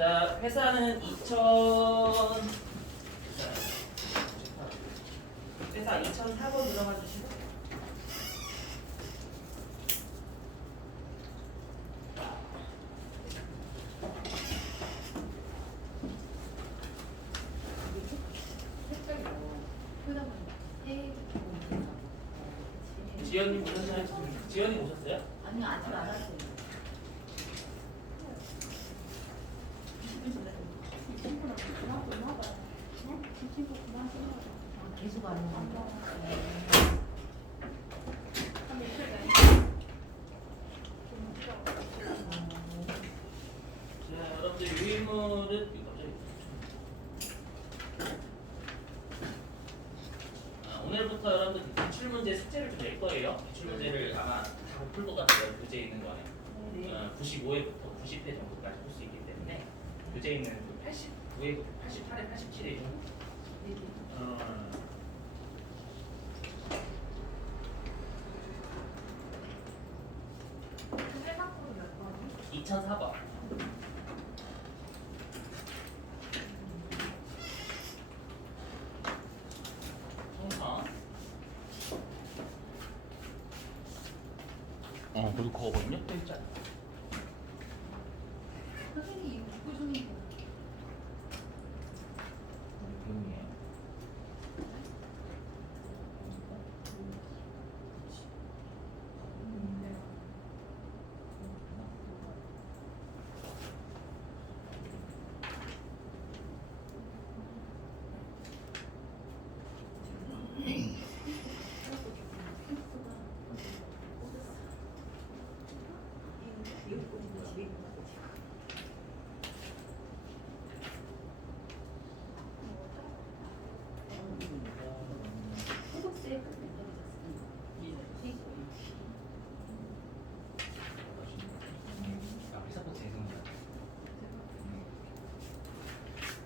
자, 회사는 회사 2004번 들어가 주시고. 지연님 오셨나요? 지연님 오셨어요? 아니 아직 안 왔어요. 계속 안 오는데. 자, 여러분들 유인물은 갑자기 오늘부터 여러분들 기출문제 숙제를 좀 낼 거예요. 기출문제를 아마 다 풀 것 같아요. 교재에 있는 거는 95회부터 90회 정도까지 풀 수 있기 때문에 교재에 있는 89회부터 88회, 87회 정도. 2004번. 통상. 그리고 그거거든요. 또 있잖아. 선생님 이거 듣고 좀 조용히해.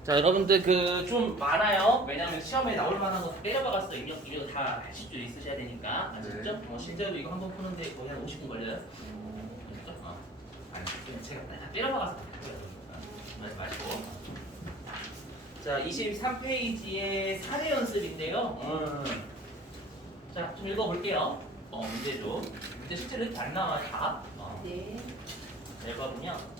자, 여러분들 그 좀 많아요. 왜냐면 시험에 나올 만한 거 때려박았어. 입력 이거 다 하실 줄 있으셔야 되니까. 아시죠? 실제로 이거 한 번 푸는데 거의 한 50분 걸려요. 아시죠? 아니, 제가 다 때려박아서 하지 마시고. 자, 23페이지의 사례 연습인데요. 자, 좀 읽어볼게요. 문제 좀. 문제 실제로 이렇게 안 나와 다. 네. 읽어보면.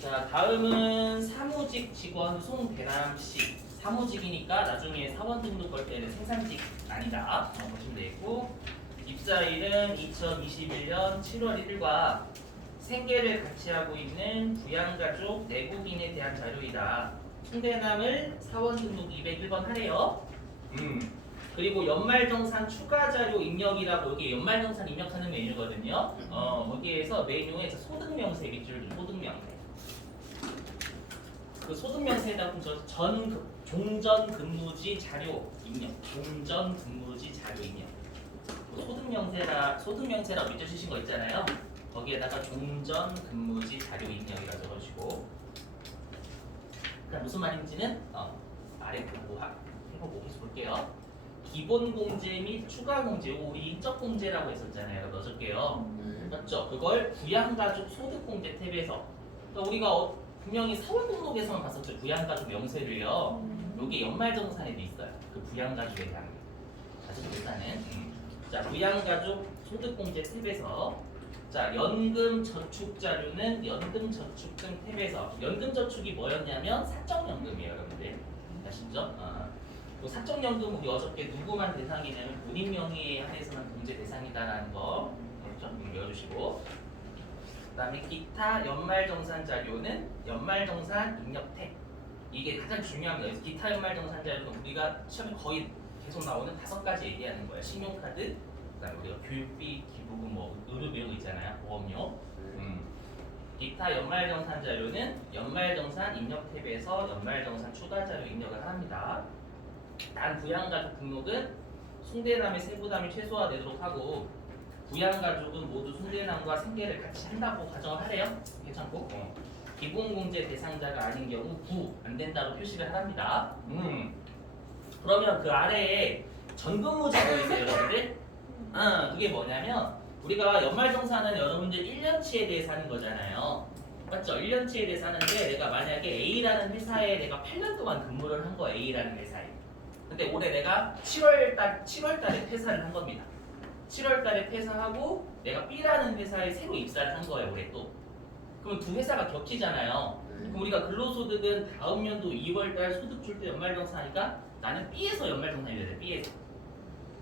자, 다음은 사무직 직원 송대남 씨. 사무직이니까 나중에 사원 등록 걸 때는 생산직 아니다. 보시면 되겠고, 입사일은 2021년 7월 1일과 생계를 같이 하고 있는 부양가족 내국인에 대한 자료이다. 송대남을 사원 등록 201번 하래요. 그리고 연말정산 추가 자료 입력이라고 여기 연말정산 입력하는 메뉴거든요. 거기에서 메뉴에 소득명세 밑줄 소득명세. 그 소득명세에다 종전근무지 자료 입력, 종전근무지 자료 입력. 소득명세라고 밑줄 치신 거 있잖아요. 거기에다가 종전근무지 자료 입력이라 적어주시고. 그러니까 무슨 말인지는 아래 보고 해보고 볼게요. 기본공제 및 추가공제, 우리 인적공제라고 했었잖아요. 넣어줄게요. 맞죠? 그걸 부양가족 소득공제 탭에서 그러니까 우리가 분명히 사원 등록에서만 봤었죠. 부양가족 명세를요. 여기 연말정산에도 있어요. 그 부양가족에 대한 게. 아시죠? 일단은 자, 부양가족 소득공제 탭에서 자, 연금저축자료는 연금저축 등 탭에서 연금저축이 뭐였냐면 사적연금이에요. 여러분들 아시죠? 그 사적연금 우리 어저께 누구만 대상이냐면 본인 명의에 한해서만 공제 대상이다라는 거 그렇죠? 외워주시고. 그 다음에 기타 연말정산 자료는 연말정산 입력 탭. 이게 가장 중요합니다. 그래서 기타 연말정산 자료는 우리가 시험에 거의 계속 나오는 5가지 얘기하는 거예요. 신용카드, 그 다음에 우리가 교육비, 기부금, 의료비 이런 거 있잖아요. 보험료. 기타 연말정산 자료는 연말정산 입력 탭에서 연말정산 추가 자료 입력을 합니다. 단 부양가족 등록은 송대남의 세부담이 최소화되도록 하고 부양가족은 모두 송대남과 생계를 같이 한다고 가정을 하래요. 괜찮고 기본공제 대상자가 아닌 경우 안 된다고 표시를 하랍니다. 그러면 그 아래에 전근무지 보이세요 여러분들? 그게 뭐냐면 우리가 연말정산은 여러분들 1년치에 대해서 하는 거잖아요. 맞죠? 1년치에 대해서 하는데 내가 만약에 A라는 회사에 내가 8년 동안 근무를 한 거야. A라는 회사에. 근데 올해 내가 7월 달에 퇴사를 한 겁니다. 7월 달에 퇴사하고 내가 B라는 회사에 새로 입사를 한 거예요. 올해 또. 그럼 두 회사가 겹치잖아요. 그럼 우리가 근로소득은 다음 연도 2월 달 소득 줄 때 연말정산하니까 나는 B에서 연말정산이 돼야 돼. B에서.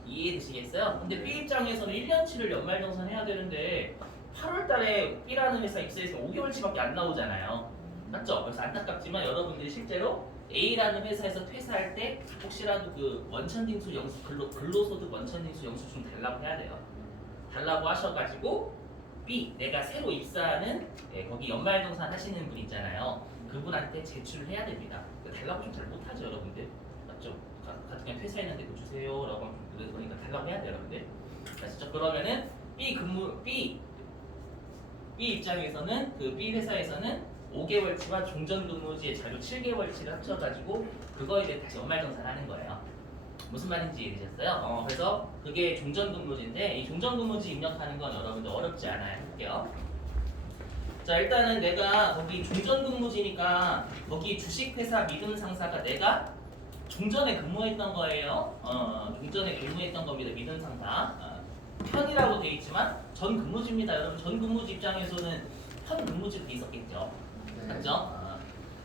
이해되시겠어요? 근데 B 입장에서는 1년치를 연말정산해야 되는데 8월 달에 B라는 회사 입사해서 5개월치밖에 안 나오잖아요. 맞죠? 그래서 안타깝지만 여러분들이 실제로 A라는 회사에서 퇴사할 때 혹시라도 그 원천징수 영수 근로소득 원천징수 영수증 달라고 해야 돼요. 달라고 하셔가지고 B 내가 새로 입사하는 거기 연말정산 하시는 분 있잖아요. 그분한테 제출을 해야 됩니다. 달라고 좀 잘 못하죠 여러분들. 맞죠? 그냥 퇴사했는데 그 주세요라고 하면 그러니까 달라고 해야 돼요 여러분들. 아시죠? 그러면은 B 입장에서는 그 B 회사에서는 5개월치와 종전근무지의 자료 7개월치를 합쳐가지고 그거에 대해 다시 연말정산하는 거예요. 무슨 말인지 이해되셨어요? 그래서 그게 종전근무지인데 이 종전근무지 입력하는 건 여러분들 어렵지 않아요. 할게요. 자 일단은 내가 거기 종전근무지니까 거기 주식회사 믿음 상사가 내가 종전에 근무했던 거예요. 종전에 근무했던 겁니다. 믿음 상사. 편이라고 돼 있지만 전 근무지입니다. 여러분 전 근무지 입장에서는 현 근무지로 돼 있었겠죠. 맞죠?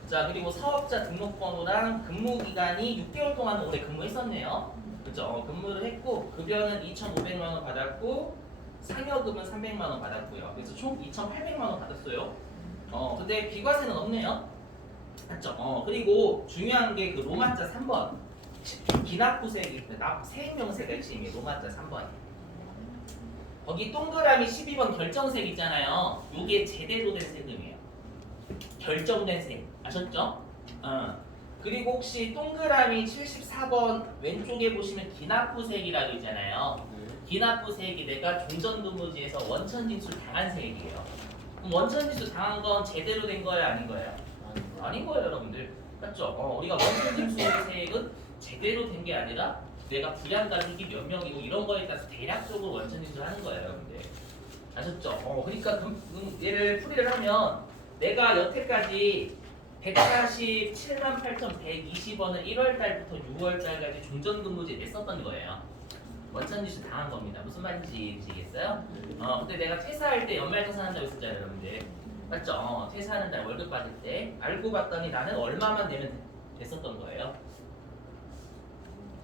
자 그리고 사업자 등록번호랑 근무 기간이 6개월 동안 올해 근무했었네요. 그렇죠? 근무를 했고 급여는 2,500만 원 받았고 상여금은 300만 원 받았고요. 그래서 총 2,800만 원 받았어요. 근데 비과세는 없네요. 맞죠? 그리고 중요한 게 그 로마자 3번 기납부세액이 세액명세가 핵심이에요. 로마자 3번. 거기 동그라미 12번 결정세액 있잖아요. 이게 제대로 된 세금이에요. 결정된 세액 아셨죠? 그리고 혹시 동그라미 74번 왼쪽에 보시면 기납부세액이라고 있잖아요. 기납부세액이 내가 종전근무지에서 원천징수 당한 세액이에요. 그럼 원천징수 당한 건 제대로 된 거예요, 아닌 거예요? 아닌 거예요, 여러분들. 맞죠? 우리가 원천징수 세액은 제대로 된 게 아니라 내가 부양가족이 몇 명이고 이런 거에 따라서 대략적으로 원천징수를 하는 거예요, 여러분들. 아셨죠? 그러니까 얘를 풀이를 하면 내가 여태까지 147만 8,120원을 1월 달부터 6월 달까지 종전근무지에 냈었던 거예요. 원천징수 당한 겁니다. 무슨 말인지 이해되시겠어요? 근데 내가 퇴사할 때 연말정산한다고 했었잖아요, 여러분들. 맞죠? 퇴사하는 날 월급 받을 때 알고 봤더니 나는 얼마만 내면 됐었던 거예요.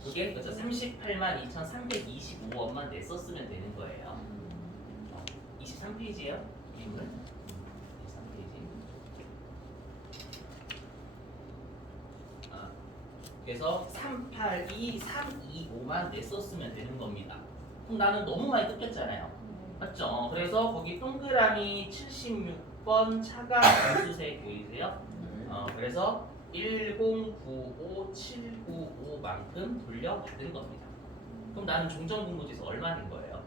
그게 그죠? 38만 2,325원만 냈었으면 되는 거예요. 23페이지예요? 이분은? 23페이지. 그래서 382,325만 냈었으면 되는 겁니다. 그럼 나는 너무 많이 뜯겼잖아요. 맞죠? 그래서 거기 동그라미 76번 차가 공수세 보이세요? 그래서 1095795만큼 돌려받은 겁니다. 그럼 나는 종전근무지에서 얼마 낸 거예요?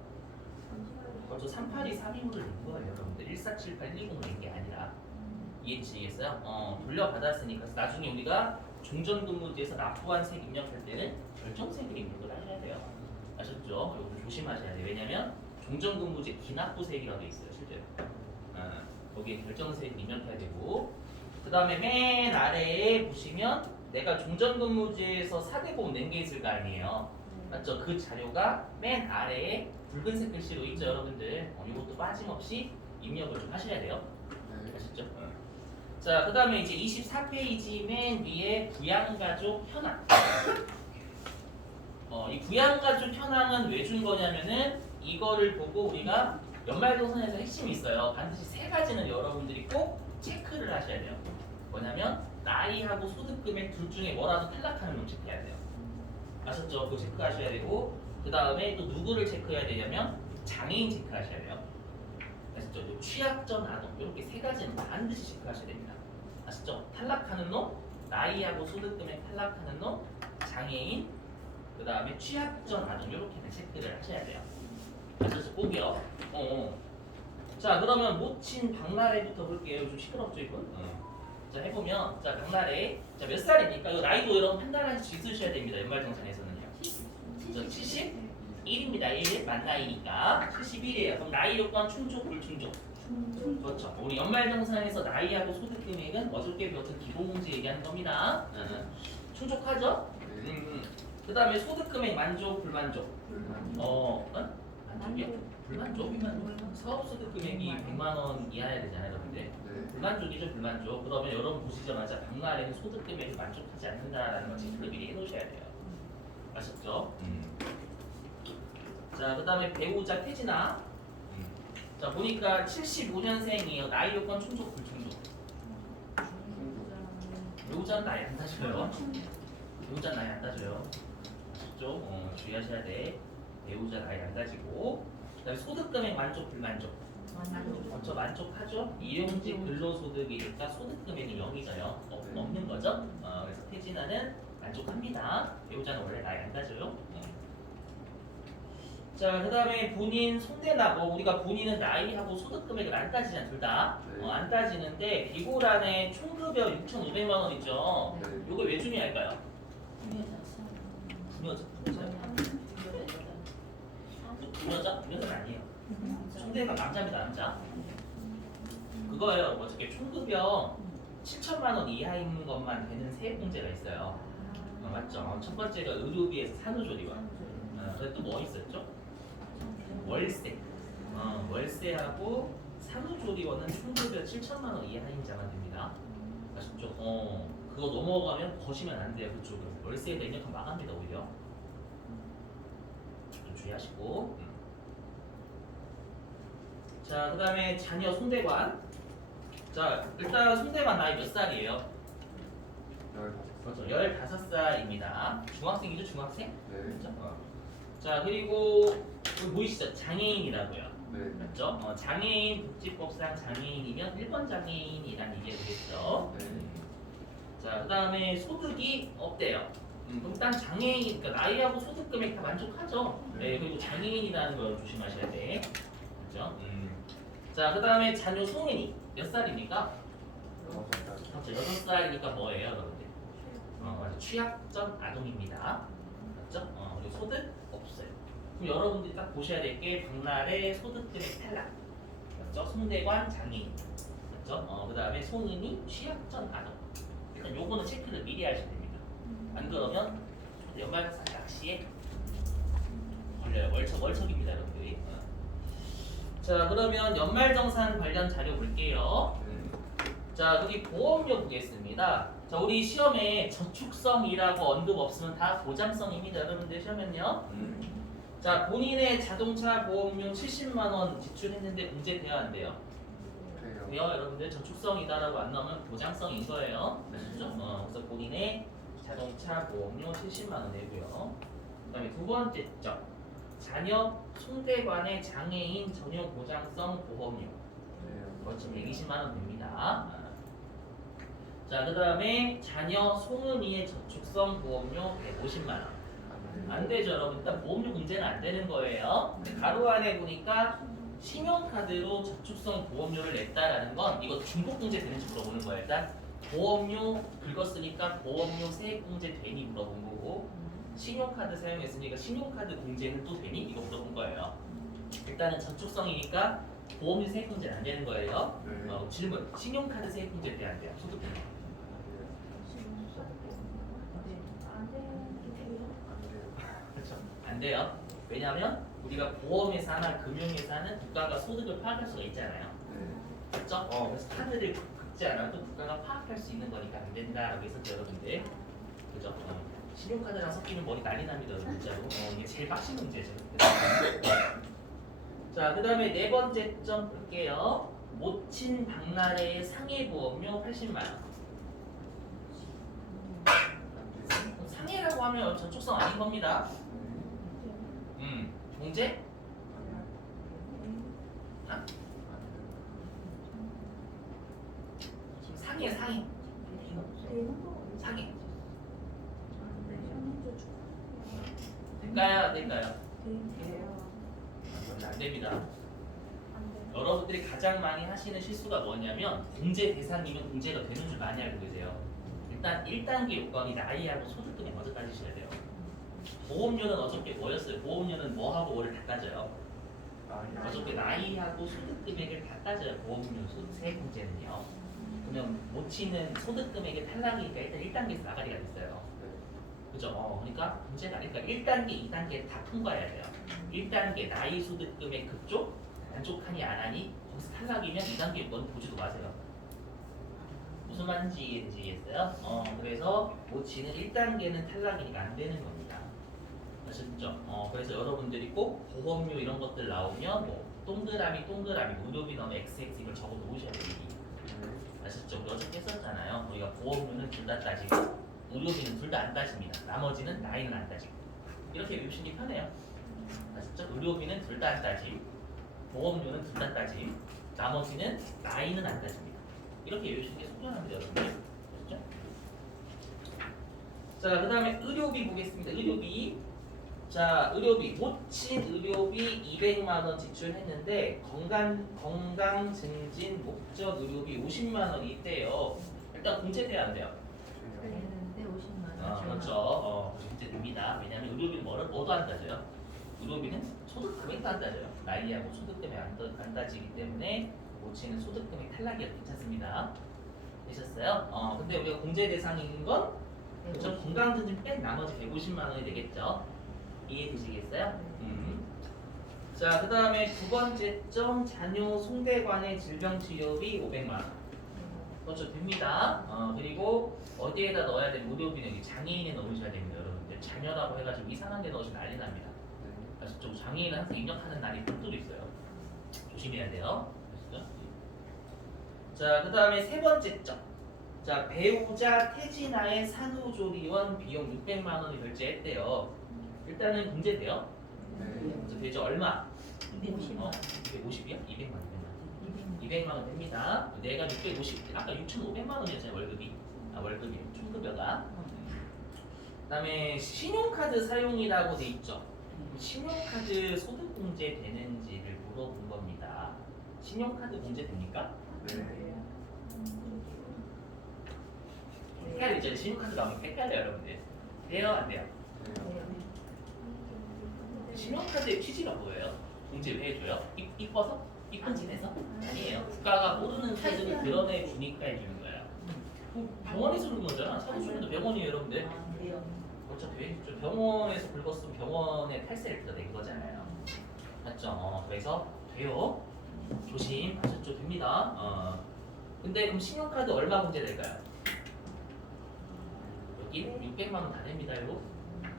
그렇죠. 382,325를 낸 거예요, 여러분들. 147,810을 낸 게 아니라. 이해되시겠어요? 돌려받았으니까 나중에 우리가 종전근무지에서 납부한 세액 입력할 때는 결정세액을 입력을 하셔야 돼요. 아셨죠? 이거 좀 조심하셔야 돼요. 왜냐면 종전근무지에 기납부세액이라고 돼 있어요, 실제로. 거기에 결정세액 입력해야 되고 그 다음에 맨 아래에 보시면 내가 종전근무지에서 사대보험 낸 게 있을 거 아니에요. 맞죠? 그 자료가 맨 아래에 붉은색 글씨로 있죠, 여러분들. 이것도 빠짐없이 입력을 좀 하셔야 돼요. 아셨죠? 자, 그 다음에 이제 24페이지 맨 위에 부양가족 현황. 이 부양가족 현황은 왜 준 거냐면은 이거를 보고 우리가 연말정산에서 핵심이 있어요. 반드시 세 가지는 여러분들이 꼭 체크를 하셔야 돼요. 뭐냐면 나이하고 소득금액 둘 중에 뭐라도 탈락하는 걸 체크해야 돼요. 아셨죠? 그거 체크하셔야 되고 그 다음에 또 누구를 체크해야 되냐면 장애인 체크하셔야 돼요. 아셨죠? 취약전 아동 이렇게 세 가지는 반드시 체크하셔야 됩니다. 아셨죠? 탈락하는 놈, 나이하고 소득금액 탈락하는 놈, 장애인, 그 다음에 취약전 아동 이렇게는 체크를 하셔야 돼요. 아셨죠? 꼭이요. 자 그러면 모친 박나래부터 볼게요. 좀 시끄럽죠 이건? 자 해보면 자 박나래 자몇 살입니까? 이 나이도 여러분 판단할 수 있으셔야 됩니다. 연말정산에서는요. 71입니다. 1 만 나이니까 71이에요. 그럼 나이 요건 충족 불충족? 그렇죠. 우리 연말정산에서 나이하고 소득 금액은 어저께 배웠던 기본공제 얘기하는 겁니다. 충족하죠? 그 다음에 소득 금액 만족, 불만족. 만족이요? 불만족? 사업 소득 금액이 100만 원 이하여야 되잖아요, 여러분들. 불만족이죠, 불만족. 그러면 여러분 보시자마자 박날에는 소득 금액을 만족하지 않는다라는 걸 체크를 미리 해놓으셔야 돼요. 아셨죠? 자, 그 다음에 배우자 태진아. 자, 보니까 75년생이에요. 나이 요건 충족, 불충족. 배우자는 나이 안 따져요. 배우자는 나이 안 따져요. 아셨죠? 주의하셔야 돼. 배우자 나이 안 따지고. 그 다음에 소득 금액 만족, 불만족. 그렇죠, 만족하죠. 이용직 근로소득이니까 소득 금액이 0이져요. 없는 거죠. 그래서 태진아는 만족합니다. 배우자는 원래 나이 안 따져요. 자, 그 다음에 본인 손대나 우리가 본인은 나이하고 소득 금액을 안 따지잖아, 둘 다. 안 따지는데 비고란에 총급여 6,500만 원이죠. 요거 왜 중요할까요? 부녀자는 아니에요. 손대가 남자입니다, 남자. 그거예요. 어떻게 총급여 7천만 원 이하인 것만 되는 세액공제가 있어요. 맞죠? 첫 번째가 의료비에서 산후조리원. 그리고 또 뭐 있었죠? 월세. 월세하고 산후조리원은 총급여 7천만 원 이하인 자만 됩니다. 아셨죠? 그거 넘어가면 거시면 안 돼요. 그쪽은 월세에 내역하면 망합니다 오히려. 좀 주의하시고. 자, 그 다음에 자녀 송대관. 자, 일단 송대관 나이 몇 살이에요? 15살입니다. 중학생이죠, 중학생? 그렇죠? 자, 그리고 여기 보이시죠? 장애인이라고요. 맞죠? 장애인 복지법상 장애인이면 1번 장애인이란 얘기가 되겠죠. 자, 그 다음에 소득이 없대요. 그럼 일단 장애인, 그러니까 나이하고 소득 금액 다 만족하죠. 네, 그리고 장애인이라는 걸 조심하셔야 돼. 그렇죠? 자, 그 다음에 자녀 송은이 몇 살입니까? 그렇죠. 6살이니까 뭐예요, 여러분들? 맞아. 취약전 아동입니다. 맞죠? 그리고 소득 없어요. 그럼 여러분들이 딱 보셔야 될 게 박날의 소득 금액 탈락. 맞죠? 송대관 장애인. 맞죠? 그 다음에 송은이 취약전 아동. 일단 요거는 체크를 미리 하셔야 됩니다. 안 그러면 연말정산 낚시에 걸려요. 월척입니다, 여러분들이. 자, 그러면 연말정산 관련 자료 볼게요. 자, 여기 보험료 보겠습니다. 자, 우리 시험에 저축성이라고 언급 없으면 다 보장성입니다. 여러분들 시험은요. 자, 본인의 자동차 보험료 70만 원 지출했는데 문제돼야 안 돼요? 돼요. 여러분들 저축성이다라고 안 나오면 보장성인 거예요. 그렇죠? 그래서 본인의 자동차 보험료 70만 원 내고요. 그다음에 두 번째 점. 자녀 송대관의 장애인 전용 보장성 보험료. 그렇죠. 120만 원 됩니다. 자, 그 다음에 자녀 송은이의 저축성 보험료 150만 원. 안 되죠, 여러분. 일단 보험료 문제는 안 되는 거예요. 가로 안에 보니까 신용카드로 저축성 보험료를 냈다라는 건 이거 중복공제 되는지 물어보는 거예요. 일단 보험료 긁었으니까 보험료 세액공제 되니 물어본 거고, 신용카드 사용했으니까 신용카드 공제는 또 되니 이거 물어본 거예요. 일단은 저축성이니까 보험료 세액공제는 안 되는 거예요. 질문: 신용카드 세액공제 돼 안 돼요? 소득공제. 그렇죠. 안 돼요. 왜냐하면 우리가 보험회사나 금융회사는 국가가 소득을 파악할 수가 있잖아요. 그렇죠? 그래서 카드를 긁지 않아도 국가가 파악할 수 있는 거니까 안 된다라고 했었죠, 여러분들. 그죠? 신용카드랑 섞이면 머리 난리 납니다, 진짜로. 이게 제일 빡신 문제죠. 자, 그 다음에 네 번째 점 볼게요. 모친 박나래의 상해보험료 80만 원. 상해라고 하면 저축성 아닌 겁니다. 공제? 상해. 상해. 될까요? 안 될까요? 안 됩니다. 여러분들이 가장 많이 하시는 실수가 뭐냐면 공제 대상이면 공제가 되는 줄 많이 알고 계세요. 일단 1단계 요건이 나이하고 소득금액 먼저 따지셔야 돼요. 보험료는 어저께 뭐였어요? 보험료는 뭐하고 뭐를 다 따져요? 어차피 나이하고 소득 금액을 다 따져요. 보험료 세액공제는요. 그러면 못 치는 소득 금액의 탈락이니까 일단 1단계에서 나가리가 됐어요. 그죠? 그러니까 문제가 아니니까 1단계, 2단계 다 통과해야 돼요. 1단계 나이 소득 금액 그쪽 만족하니 안 하니 거기서 탈락이면 2단계 요건 보지도 마세요. 무슨 말인지 이해했어요? 그래서 못 치는 1단계는 탈락이니까 안 되는 겁니다. 아셨죠? 그래서 여러분들이 꼭 보험료 이런 것들 나오면 뭐 동그라미 의료비 넣으면 XX 이걸 적어 놓으셔야 돼요. 아셨죠? 우리 어저께 했었잖아요. 우리가 보험료는 둘 다 따지고 의료비는 둘 다 안 따집니다. 나머지는 나이는 안 따지고 이렇게 외우시기 편해요. 아셨죠? 의료비는 둘 다 안 따짐, 보험료는 둘 다 따짐, 나머지는 나이는 안 따집니다. 이렇게 외우시는 게 속편합니다, 여러분들. 아셨죠? 자, 그 다음에 의료비 보겠습니다. 의료비. 자, 의료비 모친 의료비 200만 원 지출했는데 건강 증진 목적 의료비 50만 원이 있대요. 일단 공제돼야 안 돼요. 되는데 50만 원. 그렇죠. 공제됩니다. 왜냐하면 의료비는 뭐도 안 따져요. 의료비는 소득 금액도 안 따져요. 나이하고 소득 금액 안 따지기 때문에 모치는 소득 금액 탈락이어도 괜찮습니다. 되셨어요? 근데 우리가 공제 대상인 건 그렇죠. 건강 증진 뺀 나머지 150만 원이 되겠죠. 이해되시겠어요? 자, 그 다음에 두 번째 점 자녀 송대관의 질병 치료비 500만 원. 그렇죠, 됩니다. 그리고 어디에다 넣어야 되는 의료비는 여기 장애인에 넣으셔야 됩니다, 여러분들. 자녀라고 해가지고 이상한 데 넣으시면 난리 납니다. 아시죠? 장애인은 항상 입력하는 날이 별도로 있어요. 조심해야 돼요. 아시죠? 자, 그 다음에 세 번째 점. 자, 배우자 태진아의 산후조리원 비용 600만 원을 결제했대요. 일단은 공제돼요. 그래서 되죠? 얼마? 250만 원. 250이요? 200만 원. 200만 원 됩니다. 내가 650, 아까 6,500만 원이었잖아요, 월급이. 월급이 총급여가. 그다음에 신용카드 사용이라고 돼 있죠. 신용카드 소득 공제 되는지를 물어본 겁니다. 신용카드 공제 됩니까? 헷갈리죠? 신용카드 나오면 헷갈려요, 여러분들. 돼요, 안 돼요? 신용카드의 취지가 뭐예요? 공제 왜 해줘요? 이뻐서? 이쁜 짓해서? 아니에요. 국가가 모르는 사실을 드러내 주니까 해주는 거예요. 병원에서 긁은 거잖아. 사무실에도 병원이에요, 여러분들. 그렇죠. 병원에서 긁었으면 병원의 탈세를 드러낸 거잖아요. 맞죠? 그래서 돼요. 조심 하셨죠? 됩니다. 근데 그럼 신용카드 얼마 공제될까요? 여기 600만 원 다 됩니다, 이거.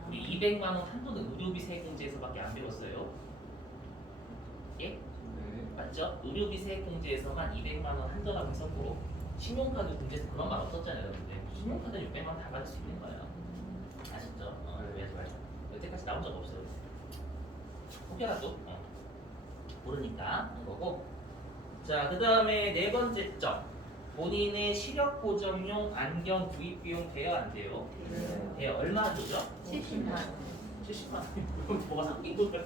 우리 200만 원 한도는 의료비 세액 공제에서밖에 안 배웠어요. 예? 맞죠? 의료비 세액 공제에서만 200만 원 한도라고 했었고 신용카드 공제에서 그런 말 없었잖아요, 여러분들. 신용카드는 600만 원 다 받을 수 있는 거예요. 아셨죠? 왜하지 말죠. 여태까지 나온 적 없어요. 혹여라도 모르니까 한 거고. 자, 그 다음에 네 번째 점. 본인의 시력 보정용 안경 구입 비용 돼요, 안 돼요? 돼요. 얼마 주죠? 70만 원. 70만 원. 뭐가 섞인 거야?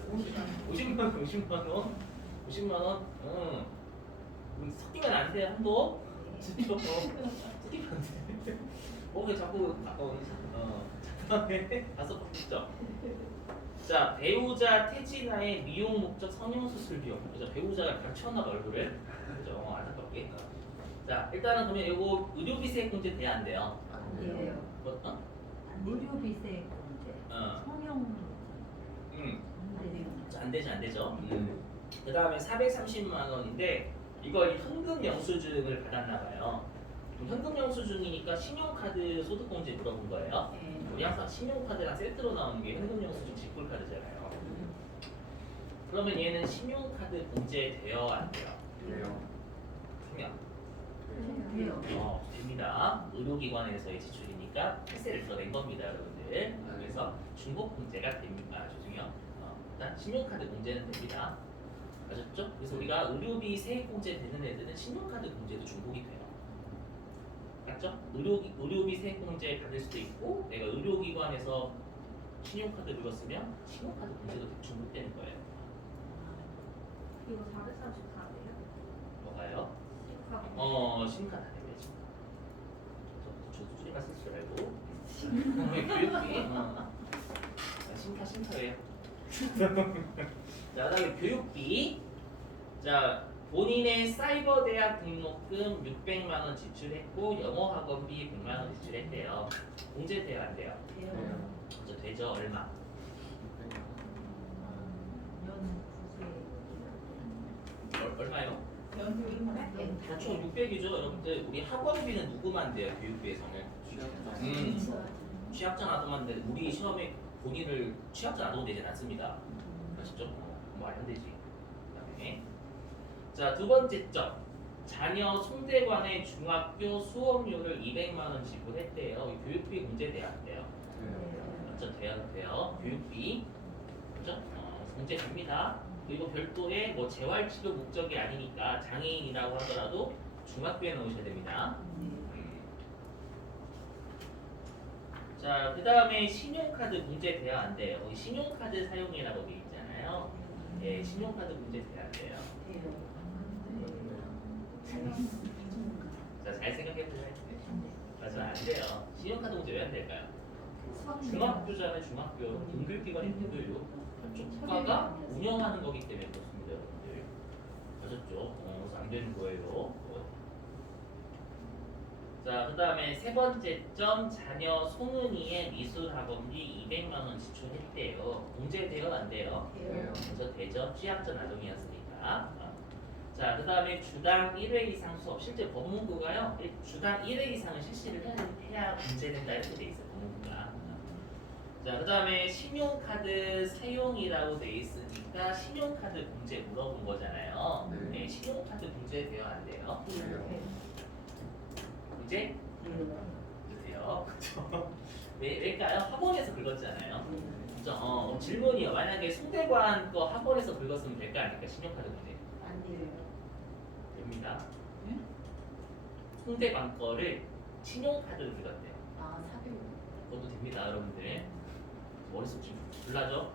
50만 원, 50만 원, 50만 원. 섞이면 안 돼요, 한도. 섞이면 안 돼. 왜 자꾸 그다음에 다섯 번째죠. 자, 배우자 태진아의 미용 목적 성형수술 비용. 그죠? 배우자가 감췄나 봐, 얼굴을. 그죠? 안타깝게. 자, 일단은 그러면 이거 의료비 세액 공제 돼야 안 돼요? 예. 뭐, 의료비 세액 공제. 성형 안 되죠, 안 되죠. 그 다음에 430만 원인데 이거 현금 영수증을 받았나 봐요. 현금 영수증이니까 신용카드 소득공제 물어본 거예요. 우리 항상 신용카드랑 세트로 나오는 게 현금 영수증 직불카드잖아요. 그러면 얘는 신용카드 공제 돼요, 안 돼요? 돼요. 됩니다. 의료기관에서의 지출이니까 혜세를 들어낸 겁니다, 여러분들. 그래서 중복 공제가 됩니다. 죄송해요. 일단 신용카드 공제는 됩니다. 아셨죠? 그래서 우리가 의료비 세액 공제 되는 애들은 신용카드 공제도 중복이 돼요. 맞죠? 의료비 세액 공제 받을 수도 있고 내가 의료기관에서 신용카드 긁었으면 신용카드 공제도 중복되는 거예요. 이거 434네요? 뭐가요? 신용카드 안 되죠. 저도 줄임말 쓸 줄 알고. 교육비. 신카예요. 자, 그다음에 교육비. 자, 본인의 사이버 대학 등록금 600만 원 지출했고 영어 학원비 100만 원 지출했대요. 공제돼요, 안 돼요? 먼저 되죠, 얼마? 얼마요? 그렇죠, 600이죠, 여러분들. 우리 학원비는 누구만 돼요, 교육비에서는? 취약자 아동만 돼. 우리 시험에 본인을 취약자 아동 되진 않습니다. 아시죠? 뭐 안 되지. 그다음에 자, 두 번째 점. 자녀 송대관의 중학교 수업료를 200만 원 지불했대요. 이 교육비 문제돼야 안 돼요. 맞죠? 돼요. 교육비. 그죠? 문제됩니다. 그리고 별도의 뭐 재활치료 목적이 아니니까 장애인이라고 하더라도 중학교에 넣으셔야 됩니다. 자, 그 다음에 신용카드 문제돼야 안 돼요. 여기 신용카드 사용이라고 되어 있잖아요. 예, 신용카드 문제돼야 안 돼요. 자, 잘 생각해보세요. 맞아, 안 돼요. 신용카드 문제 왜 안 될까요? 중학교잖아요, 중학교. 공교기관이 공교육. 한쪽 국가가 운영하는 거기 때문에 그렇습니다, 여러분들. 아셨죠? 그래서 안 되는 거예요. 자, 그 다음에 세 번째 점. 자녀 송은이의 미술학원비 200만 원 지출했대요. 공제돼요, 안 돼요? 그래서 되죠. 취약전 아동이었으니까. 자, 그 다음에 주당 1회 이상 수업. 실제 법문부가요, 주당 1회 이상은 실시를 해야 문제된다 이렇게 돼 있어요, 법문부가. 자, 그 다음에 신용카드 사용이라고 돼 있으니까 신용카드 문제 물어본 거잖아요. 네, 신용카드 문제 돼요, 안 돼요? 문제? 돼요. 그죠? 왜일까요? 학원에서 긁었잖아요. 그죠? 질문이요. 만약에 송대관 거 학원에서 긁었으면 될까 아닐까? 신용카드 문제. 됩니다. 송대관 거를 신용카드로 긁었대요. 그것도 됩니다, 여러분들. 머릿속 좀 불나죠?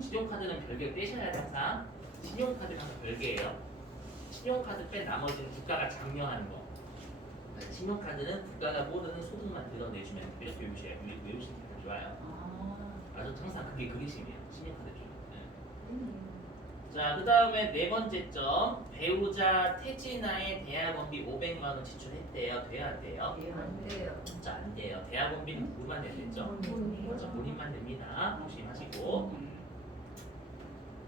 신용카드는 별개 떼셔야 돼, 항상. 신용카드는 항상 별개예요. 신용카드 뺀 나머지는 국가가 장려하는 거. 신용카드는 국가가 모르는 소득만 드러내주면 이렇게 외우시는 게 좋아요. 아주 항상 그게 심이에요. 신용카드 쪽. 자, 그 다음에 네 번째 점. 배우자 태진아의 대학원비 500만 원 지출했대요. 돼야 안 돼요? 진짜 안 돼요. 대학원비는 누구만 된댔죠? 그렇죠, 본인만 됩니다. 조심하시고.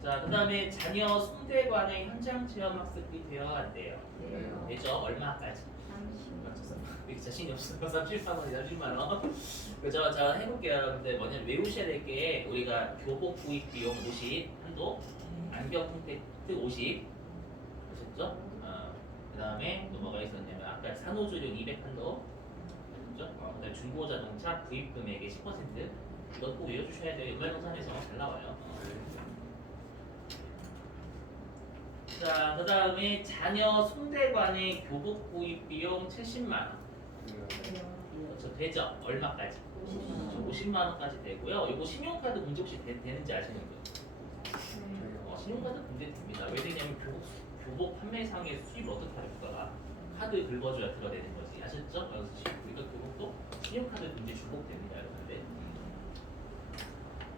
자, 그 다음에 자녀 송대관의 현장 체험 학습비 돼야 안 돼요? 되죠? 얼마까지? 이렇게 자신이 없어요. 30만 원, 30만 원. 그죠? 자, 해볼게요, 여러분들. 뭐냐면 외우셔야 될 게 우리가 교복 구입 비용 50 한도, 안경 콘택트 50. 아셨죠? 그 다음에 또 뭐가 있었냐면 아까 산후조리원 200 한도. 그죠? 그다음에 중고자동차 구입 금액의 10%. 이거 꼭 외워주셔야 돼요. 연말정산에서 잘 나와요. 자, 그 다음에 자녀 송대관의 교복 구입 비용 70만 원. 그렇죠, 되죠? 얼마까지? 50만 원까지 되고요. 이거 신용카드 문제 혹시 되는지 아시는 분? 신용카드 문제 됩니다. 왜 되냐면 교복 판매상의 수입을 어떻게 하는 국가가 카드 긁어줘야 드러내는 거지. 아셨죠? 그래서 우리가 교복도 신용카드 문제 중복됩니다, 여러분들.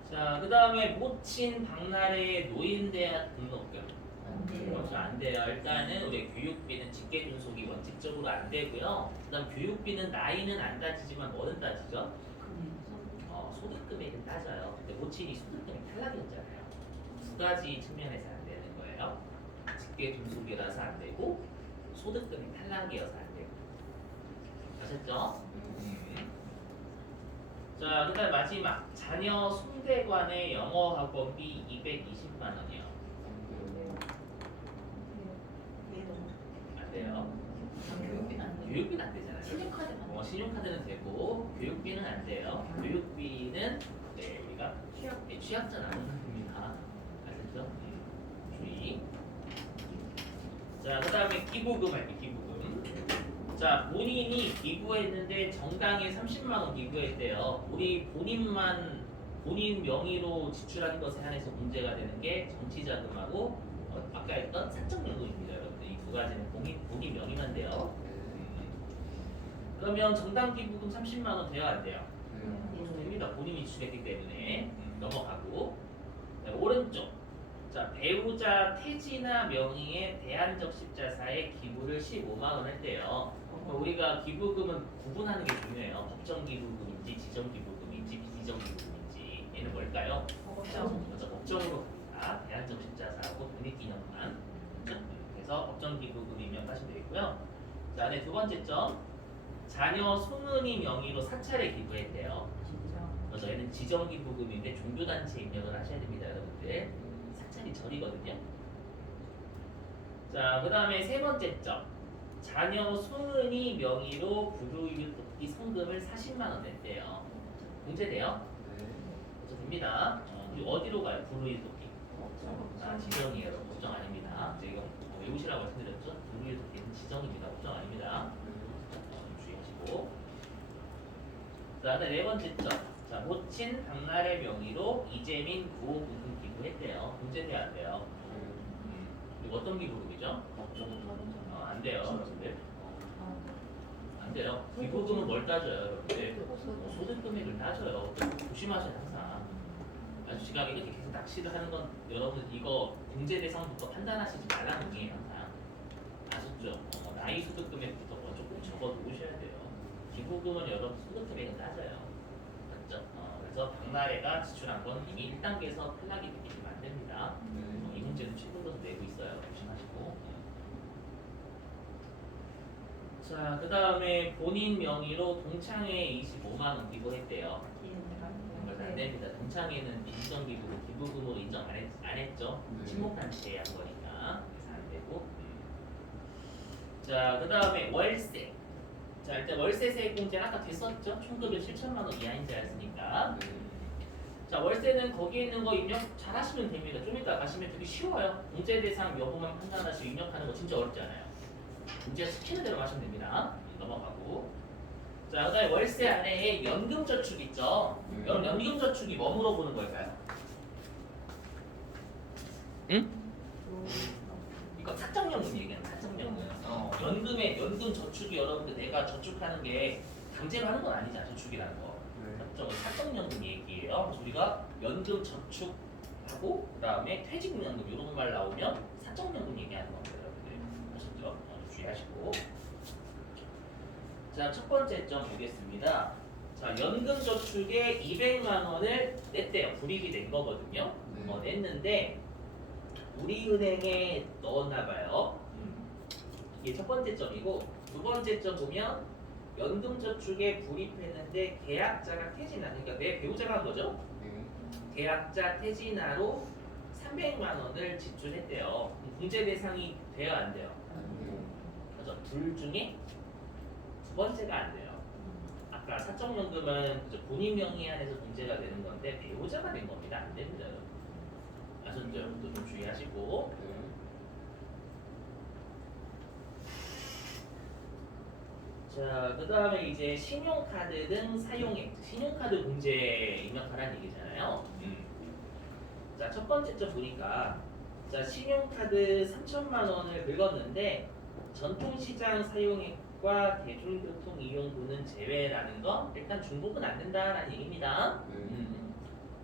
자, 그 다음에 모친 박나래의 노인대학 등록금. 그렇죠, 안 돼요. 일단은 우리 교육비는 직계존속이 원칙적으로 안 되고요. 그다음 교육비는 나이는 안 따지지만 뭐는 따지죠? 소득금액은 따져요. 근데 모친이 소득금이 탈락이었잖아요. 두 가지 측면에서 안 되는 거예요. 직계존속이라서 안 되고 소득금이 탈락이어서 안 되고. 아셨죠? 자, 그다음 마지막 자녀 송대관의 영어 학원비 220만 원이요. 안 돼요. 교육비는 안 되잖아요. 신용카드는 되고 교육비는 안 돼요. 교육비는 우리가 취약자 나눠줍니다. 아셨죠? 주의. 자, 그다음에 기부금 할게요. 기부금. 자, 본인이 기부했는데 정당에 30만 원 기부했대요. 우리 본인 명의로 지출한 것에 한해서 문제가 되는 게 정치자금하고 아까 했던 사적연금입니다, 여러분들. 이 두 가지는 본인 명의만 돼요. 그러면 정당 기부금 30만 원 돼야 안 돼요? 됩니다. 본인이 지출했기 때문에 넘어가고. 네, 오른쪽. 자, 배우자 태지나 명의의 대안적 십자사에 기부를 15만 원 했대요. 그럼 우리가 기부금은 구분하는 게 중요해요. 법정 기부금인지 지정 기부금인지 비지정 기부금인지 얘는 뭘까요? 먼저 법정으로 갑니다. 대안적 십자사하고 독립기념관. 그렇죠? 그래서 법정 기부금 입력하시면 되겠고요. 자, 네, 두 번째 점. 자녀 송은이 명의로 사찰에 기부했대요. 그래서 얘는 지정 기부금인데 종교단체 입력을 하셔야 됩니다, 여러분들. 사찰이 절이거든요. 자, 그 다음에 세 번째 점. 자녀 송은이 명의로 불우이웃 돕기 성금을 40만 원 냈대요. 공제돼요? 그래서 됩니다. 그리고 어디로 가요? 불우이웃 돕기. 아, 지정이에요. 법정 아닙니다. 이거 외우시라고 말씀드렸죠? 불우이웃 돕기는 지정입니다. 법정 아닙니다. 주의하시고. 자, 네 번째 점. 자, 모친 박나래 명의로 이재민 구호부금 기부했대요. 공제돼야 안 돼요. 그리고 어떤 기부금이죠? 안 돼요, 여러분들. 안 돼요. 기부금은 뭘 따져요, 여러분들? 소득 금액을 따져요. 조심하셔야 항상. 아주 지금 이렇게 계속 낚시를 하는 건 여러분 이거 공제 대상부터 판단하시지 말라는 얘기예요, 항상. 아셨죠? 나이 소득 금액부터 조금 적어 놓으셔야 돼요. 기부금은 여러분 소득 금액은 따져요. 맞죠? 그래서 박나래가 지출한 건 이미 1단계에서 탈락이 되기 안 됩니다. 이 문제는 최고로 내고 있어요. 조심하시고. 자, 그 다음에 본인 명의로 동창회에 25만 원 기부했대요. 이건 안 됩니다. 동창회는 비지정 기부고 기부금으로 인정 안 했죠. 친목단체에 한 거니까 그래서 안 되고. 자, 그 다음에 월세. 자, 일단 월세 세액 공제는 아까 됐었죠. 총급이 7천만 원 이하인자였으니까. 자, 월세는 거기에 있는 거 입력 잘 하시면 됩니다. 좀 이따 가시면 되게 쉬워요. 공제 대상 여부만 판단하시고 입력하는 거 진짜 어렵지 않아요. 문제 시키는 대로 하시면 됩니다. 넘어가고. 자, 그다음에 월세 안에 연금저축 있죠. 여러분 연금저축이 뭐 물어보는 걸까요? 응? 이거 사적연금 얘기하는 사적연금. 연금에 연금저축이 여러분들 내가 저축하는 게 강제로 하는 건 아니잖아. 저축이라는 거. 저건 사적연금 얘기예요. 그래서 우리가 연금저축하고 그다음에 퇴직연금 이런 말 나오면 사적연금 얘기하는 겁니다, 여러분들. 아셨죠? 주의하시고. 자, 첫 번째 점 보겠습니다. 자, 연금저축에 200만 원을 냈대요. 불이익이 된 거거든요. 냈는데 우리은행에 넣었나봐요. 이게 첫 번째 점이고, 두 번째 점 보면 연금저축에 불입했는데 계약자가 퇴진하, 그러니까 내 배우자가 한 거죠. 계약자 퇴진하로 300만 원을 지출했대요. 공제 대상이 돼요, 안 돼요? 그래서 둘 중에 두 번째가 안 돼요. 아까 사적연금은 본인 명의 안에서 공제가 되는 건데 배우자가 된 겁니다. 안 됩니다. 아셨죠? 여러분도 좀 주의하시고. 자, 그 다음에 이제 신용카드 등 사용액, 신용카드 공제 입력하라는 얘기잖아요. 자, 첫 번째 점 보니까 자, 신용카드 3천만 원을 긁었는데 전통시장 사용액과 대중교통 이용료는 제외라는 거 일단 중복은 안 된다라는 얘기입니다.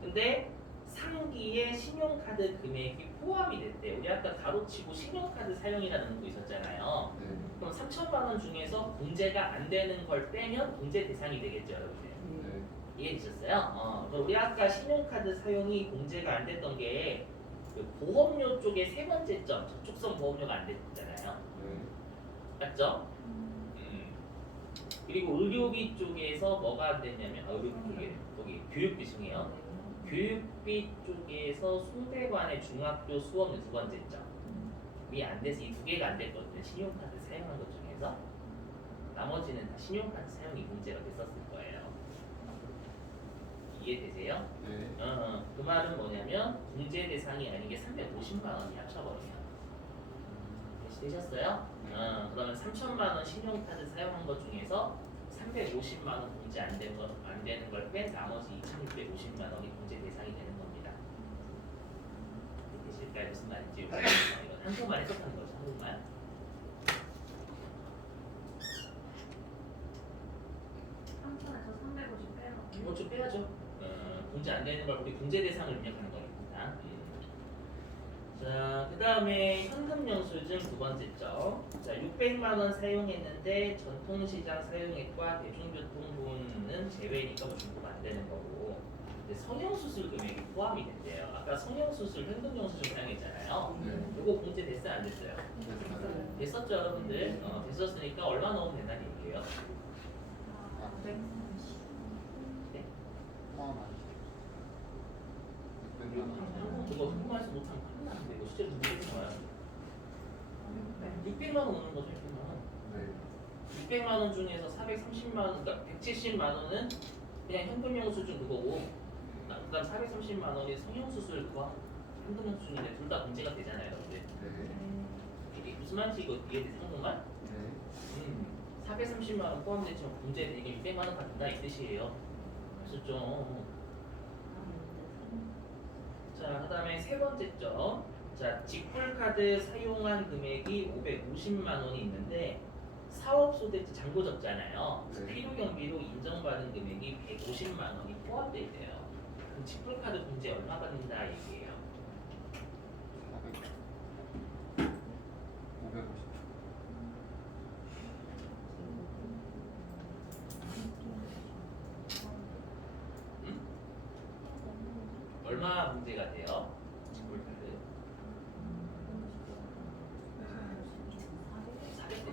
근데 상기에 신용카드 금액이 포함이 됐대. 우리 아까 가로치고 신용카드 사용이라는 거 있었잖아요. 그럼 3천만 원 중에서 공제가 안 되는 걸 빼면 공제 대상이 되겠죠, 여러분들. 이해되셨어요? 그럼 우리 아까 신용카드 사용이 공제가 안 됐던 게 그 보험료 쪽에 세 번째 점, 저축성 보험료가 안 됐잖아요. 맞죠? 그리고 의료비 쪽에서 뭐가 안 됐냐면, 의료비 쪽에 여기 교육비 중에요. 교육비 쪽에서 송대관의 중학교 수업료 두 번째 점이 안 돼서 이 두 개가 안 됐거든요. 신용카드 사용한 것 중에서 나머지는 다 신용카드 사용이 문제가 됐었을 거예요. 이해되세요? 그 말은 뭐냐면 공제 대상이 아닌 게 350만 원이 합쳐버리면 되셨어요? 그러면 3천만 원 신용카드 사용한 것 중에서 350만 원 공제 안 되는 걸 빼 나머지 2,650만 원이 공제 대상이 되는 겁니다. 되실까요? 무슨 말인지 이건 한국말 해석하는 거죠. 한국말. 이거 좀 빼야죠. 공제 안 되는 걸 우리 공제 대상을 입력하는 거니까. 자, 그 다음에 현금 영수증 두 번째 점. 자, 600만 원 사용했는데 전통시장 사용액과 대중교통분은 제외니까 뭐 중복 안 되는 거고. 근데 성형수술 금액이 포함이 된대요. 아까 성형수술 현금 영수증 사용했잖아요. 네. 요거 공제 됐어요, 안 됐어요? 됐었죠, 여러분들. 됐었으니까 얼마 넣으면 된다는 얘기예요. 네? 그거 현금화해서 못하면 큰일 나는데 이거 실제로 문제가 나와요. 600만 원 오는 거죠, 600만 원. 600만 원 중에서 430만 원, 그러니까 170만 원은 그냥 현금 영수증 그거고, 그다음 430만 원이 성형수술 그거 현금 영수증인데 둘 다 공제가 되잖아요, 여러분들. 이게 무슨 말인지 이거 이해되세요, 한국말? 430만 원 포함되지만 공제되니까 600만 원 받는다 이 뜻이에요. 아셨죠? 자, 그 다음에 세 번째 점. 자, 직불카드 사용한 금액이 550만 원이 있는데 사업소득 잔고 적잖아요. 네. 필요경비로 인정받은 금액이 150만 원이 포함되어 있대요. 그럼 직불카드 공제 얼마 받는다 얘기예요. 550. 응? 얼마 문제가 돼요? 직불카드 400대.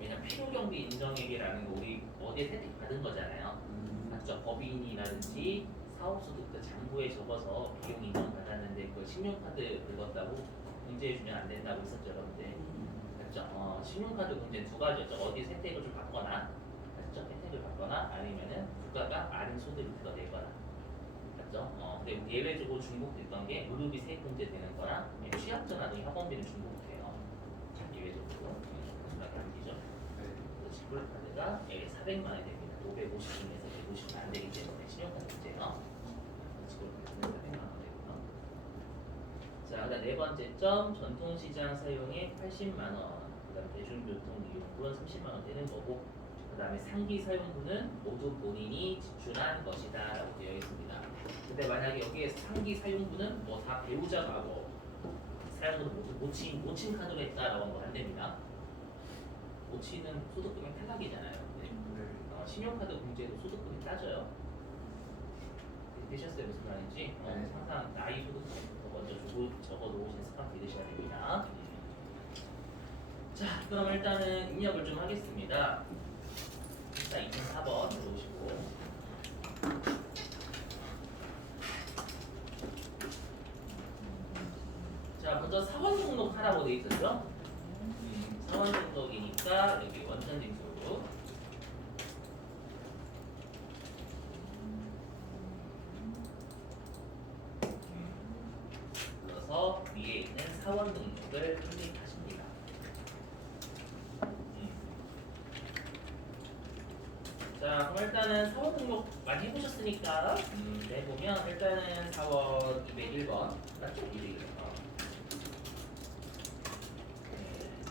왜냐 필요경비 인정액이라는 거 우리 어디에 혜택 받은 거잖아요. 맞죠? 법인이라든지 사업소득 그 장부에 적어서 비용 인정받았는데 그걸 신용카드 긁었다고 공제해주면 안 된다고 했었죠, 여러분들. 맞죠? 신용카드 공제는 두 가지였죠. 어디서 혜택을 좀 받거나, 맞죠? 혜택을 받거나 아니면은 국가가 아닌 소득을 들어내거나, 맞죠? 근데 예외적으로 중복됐던 게 무료비 세액 공제 되는 거랑 취약전화 등 학원비는 중복돼요. 예외적으로 그밖에 안 되죠. 직불카드가 400만 원이 됩니다. 550 중에서 150은 안 되기 때문에 신용카드 문제요. 직불카드는 400만 원 되고요. 자, 그다음 네 번째 점 전통시장 사용액 80만 원. 그다음 대중교통 이용료는 30만 원 되는 거고. 그다음에 상기 사용분은 모두 본인이 지출한 것이다라고 되어 있습니다. 근데 만약에 여기에 상기 사용분은 뭐 다 배우자가 뭐 사용분을 모두 모친 카드로 했다라고 하면 안 됩니다. 모치는 소득금액 탈락이잖아요. 네. 신용카드 공제도 소득금액 따져요. 되셨어요 무슨 말인지? 네. 항상 나이 소득금액부터 먼저 적어놓으시는 습관 들으셔야 됩니다. 자, 그럼 일단은 입력을 좀 하겠습니다. 일단 2004번 들어오시고. 자, 먼저 사원 등록하라고 돼 있었죠? 사원 등록이니까 여기 원천 징수. 눌러서 위에 있는 사원 등록을 클릭하십니다. 자, 그럼 일단은 사원 등록 많이 해보셨으니까 해보면 일단은 사원 201번 맞죠? 201번.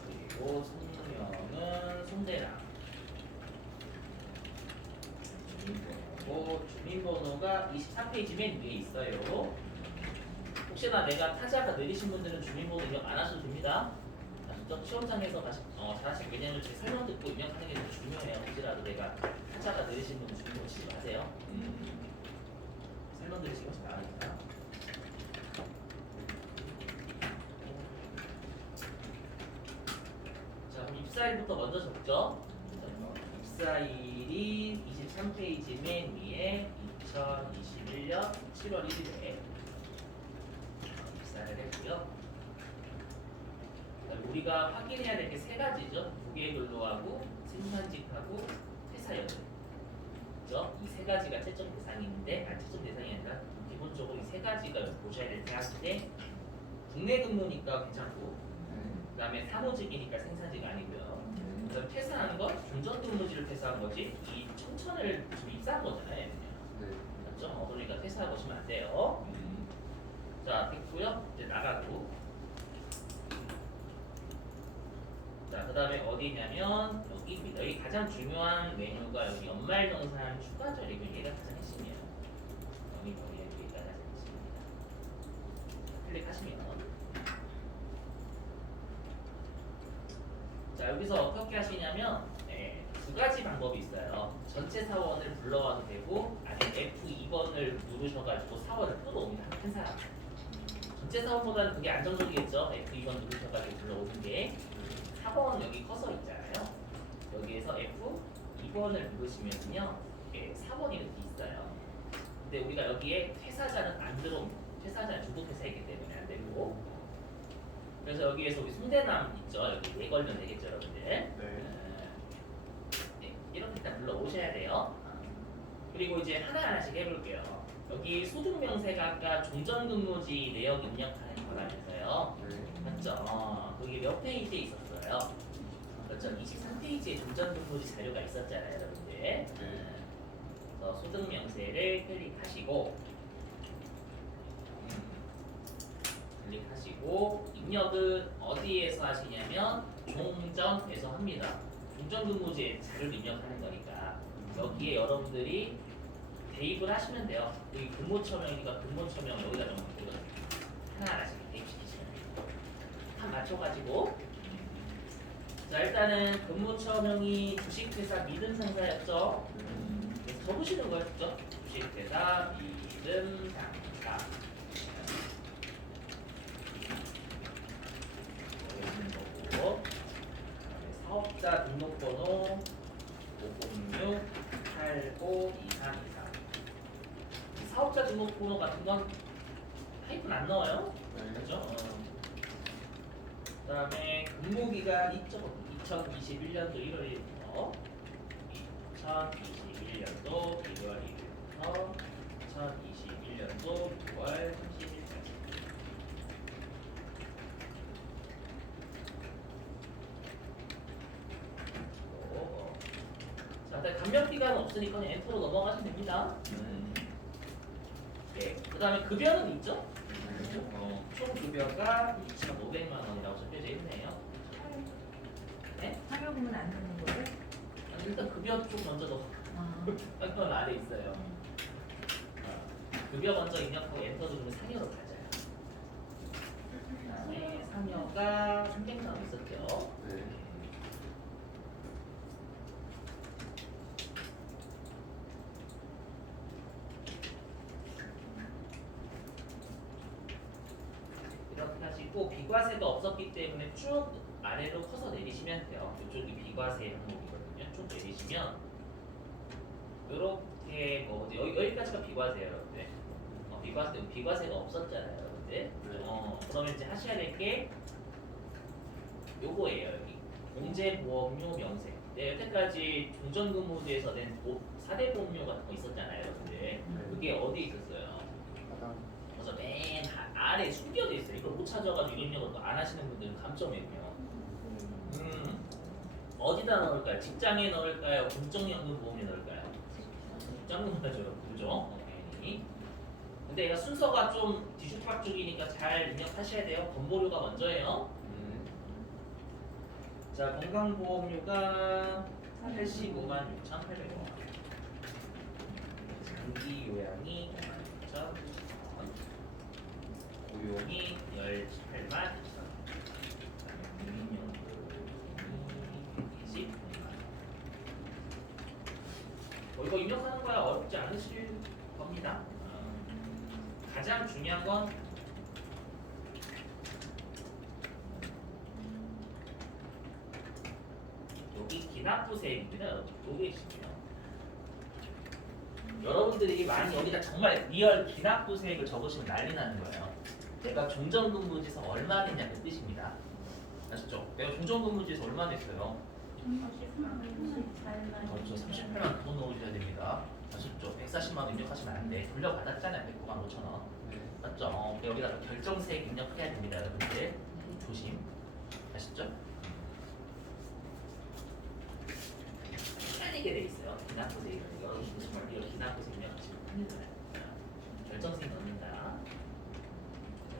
그리고 성명은 손대랑. 주민번호가 24페이지 맨 위에 있어요. 혹시나 내가 타자가 느리신 분들은 주민번호 입력 안 하셔도 됩니다. 아시죠? 시험장에서 잘하시고 왜냐면 제 설명 듣고 입력하는 게 더 중요해요. 혹시라도 내가 타자가 느리신 분은 주민번호 치지 마세요. 설명 들으시면 훨씬 나으니까. 자, 그럼 입사일부터 먼저 적죠. 입사일이 23페이지 맨 위에 2021년 7월 1일에 입사를 했고요. 그다음에 우리가 확인해야 될 게 세 가지죠. 무게근로하고 생산직하고 퇴사연금. 그죠? 이 세 가지가 채점 대상인데, 채점 대상이 아니라 기본적으로 이 세 가지가 보셔야 될 때 국내 근무니까 괜찮고, 그다음에 사무직이니까 생산직 아니고요. 그다음 퇴사하는 건 중전근무지를 퇴사한 거지 이 청천을 지금 입사한 거잖아요. 맞죠? 그러니까 퇴사하시면 안 돼요. 자, 됐고요. 이제 나가고. 자, 그 다음에 어디냐면 여기입니다. 여기 가장 중요한 메뉴가 여기 연말정산 추가절이고 얘가 가장 핵심이에요. 여기가 가장 핵심입니다. 클릭하시면 자, 여기서 어떻게 하시냐면 두 가지 방법이 있어요. 전체 사원을 불러와도 되고 아니면 F2번을 누르셔가지고 사원을 끌어오는 한 사람. 전체 사원보다는 그게 안정적이겠죠. F2번 누르셔가지고 불러오는 게 4번 여기 커서 있잖아요. 여기에서 F2번을 누르시면요 4번이 이렇게 있어요. 근데 우리가 여기에 퇴사자는 안 들어옵니다. 퇴사자는 중복 퇴사이기 때문에 안 되고. 그래서 여기에서 우리 송대남 있죠. 여기 네 걸면 되겠죠, 여러분들. 네, 이렇게 일단 불러오셔야 돼요. 그리고 이제 하나하나씩 해볼게요. 여기 소득명세가 아까 종전근무지 내역 입력하는 거라면서요. 맞죠? 그게 몇 페이지에 있었어요? 그렇죠. 23페이지에 종전근무지 자료가 있었잖아요, 여러분들. 그래서 소득명세를 클릭하시고 입력은 어디에서 하시냐면 종전에서 합니다. 종전근무지에 자료를 입력하는 거니까 여기에 여러분들이 대입을 하시면 돼요. 여기 근무처명이니까 근무처명 여기다 넣으면 되거든요. 하나하나씩 대입시키시면 돼요. 한 맞춰가지고 자 일단은 근무처명이 주식회사 믿음상사였죠. 그래서 적으시는 거였죠. 주식회사 믿음상사 거고 사업자 등록번호 506-852324 사업자 등록번호 같은 건 하이픈 안 넣어요. 그렇죠? 그다음에 근무기간 2021년도 1월 1일부터 2021년도 1월 1일부터 2021년도 9월 30일까지 자, 감면 기간은 없으니까 그냥 엔터로 넘어가시면 됩니다. 네, 그다음에 급여는 있죠? 총 급여가 2,500만 원이라고 적혀져 있네요. 네? 상여금은 안 넣는 거예요? 아니, 일단 급여 쪽 먼저 넣어. 상여금 아래 있어요. 급여 먼저 입력하고 엔터 누르면 상여로 가져요. 그다음에 상여가 300만 원 있었죠. 이렇게 하시고 비과세가 없었기 때문에 쭉 아래로 커서 내리시면 돼요. 이쪽이 비과세 항목이거든요. 쭉 내리시면 이렇게 여기까지가 비과세예요, 여러분들. 비과세가 없었잖아요, 여러분들. 그러면 이제 하셔야 될 게 요거예요, 여기 공제보험료 명세. 네, 여태까지 종전근무제에서 낸 4대 보험료 같은 거 있었잖아요, 여러분들. 그게 어디 있었어요? 그래서 맨 아래 숨겨져 있어요. 이걸 못 찾아가지고 입력을 또 안 하시는 분들은 감점이에요. 어디다 넣을까요? 직장에 넣을까요? 공적연금보험에 넣을까요? 직장에 넣어야죠, 그죠? 오케이. 근데 얘가 순서가 좀 뒤죽박죽이니까 잘 입력하셔야 돼요. 건보료가 먼저예요. 자, 건강보험료가 85만 6,800원. 장기 요양이 56,000원. 고용이 18만 2,000원. 국민연금이 25만 원. 이거 입력하는 거야 어렵지 않으실 겁니다. 가장 중요한 건 여기 기납부세입니다. 여기 있습니다. 여러분들이 많이 여기다 정말 리얼 기납부세액을 적으시면 난리 나는 거예요. 내가 종전근무지에서 얼마 냈냐 그 뜻입니다. 아시죠? 내가 종전근무지에서 얼마 냈어요? 38만. 38만 그돈 넣어주셔야 됩니다. 아시죠? 140만 원 입력하시면 안 돼. 돌려받았잖아요. 109만 5천 원. 맞죠? 여기다가 결정세액 입력해야 됩니다, 여러분들. 조심. 아시죠? 헷갈리게 돼 있어요. 기납부세액. 여러분들 정말 리얼 기납부세액 입력하시면 큰일 나요. 결정세액 넣는다.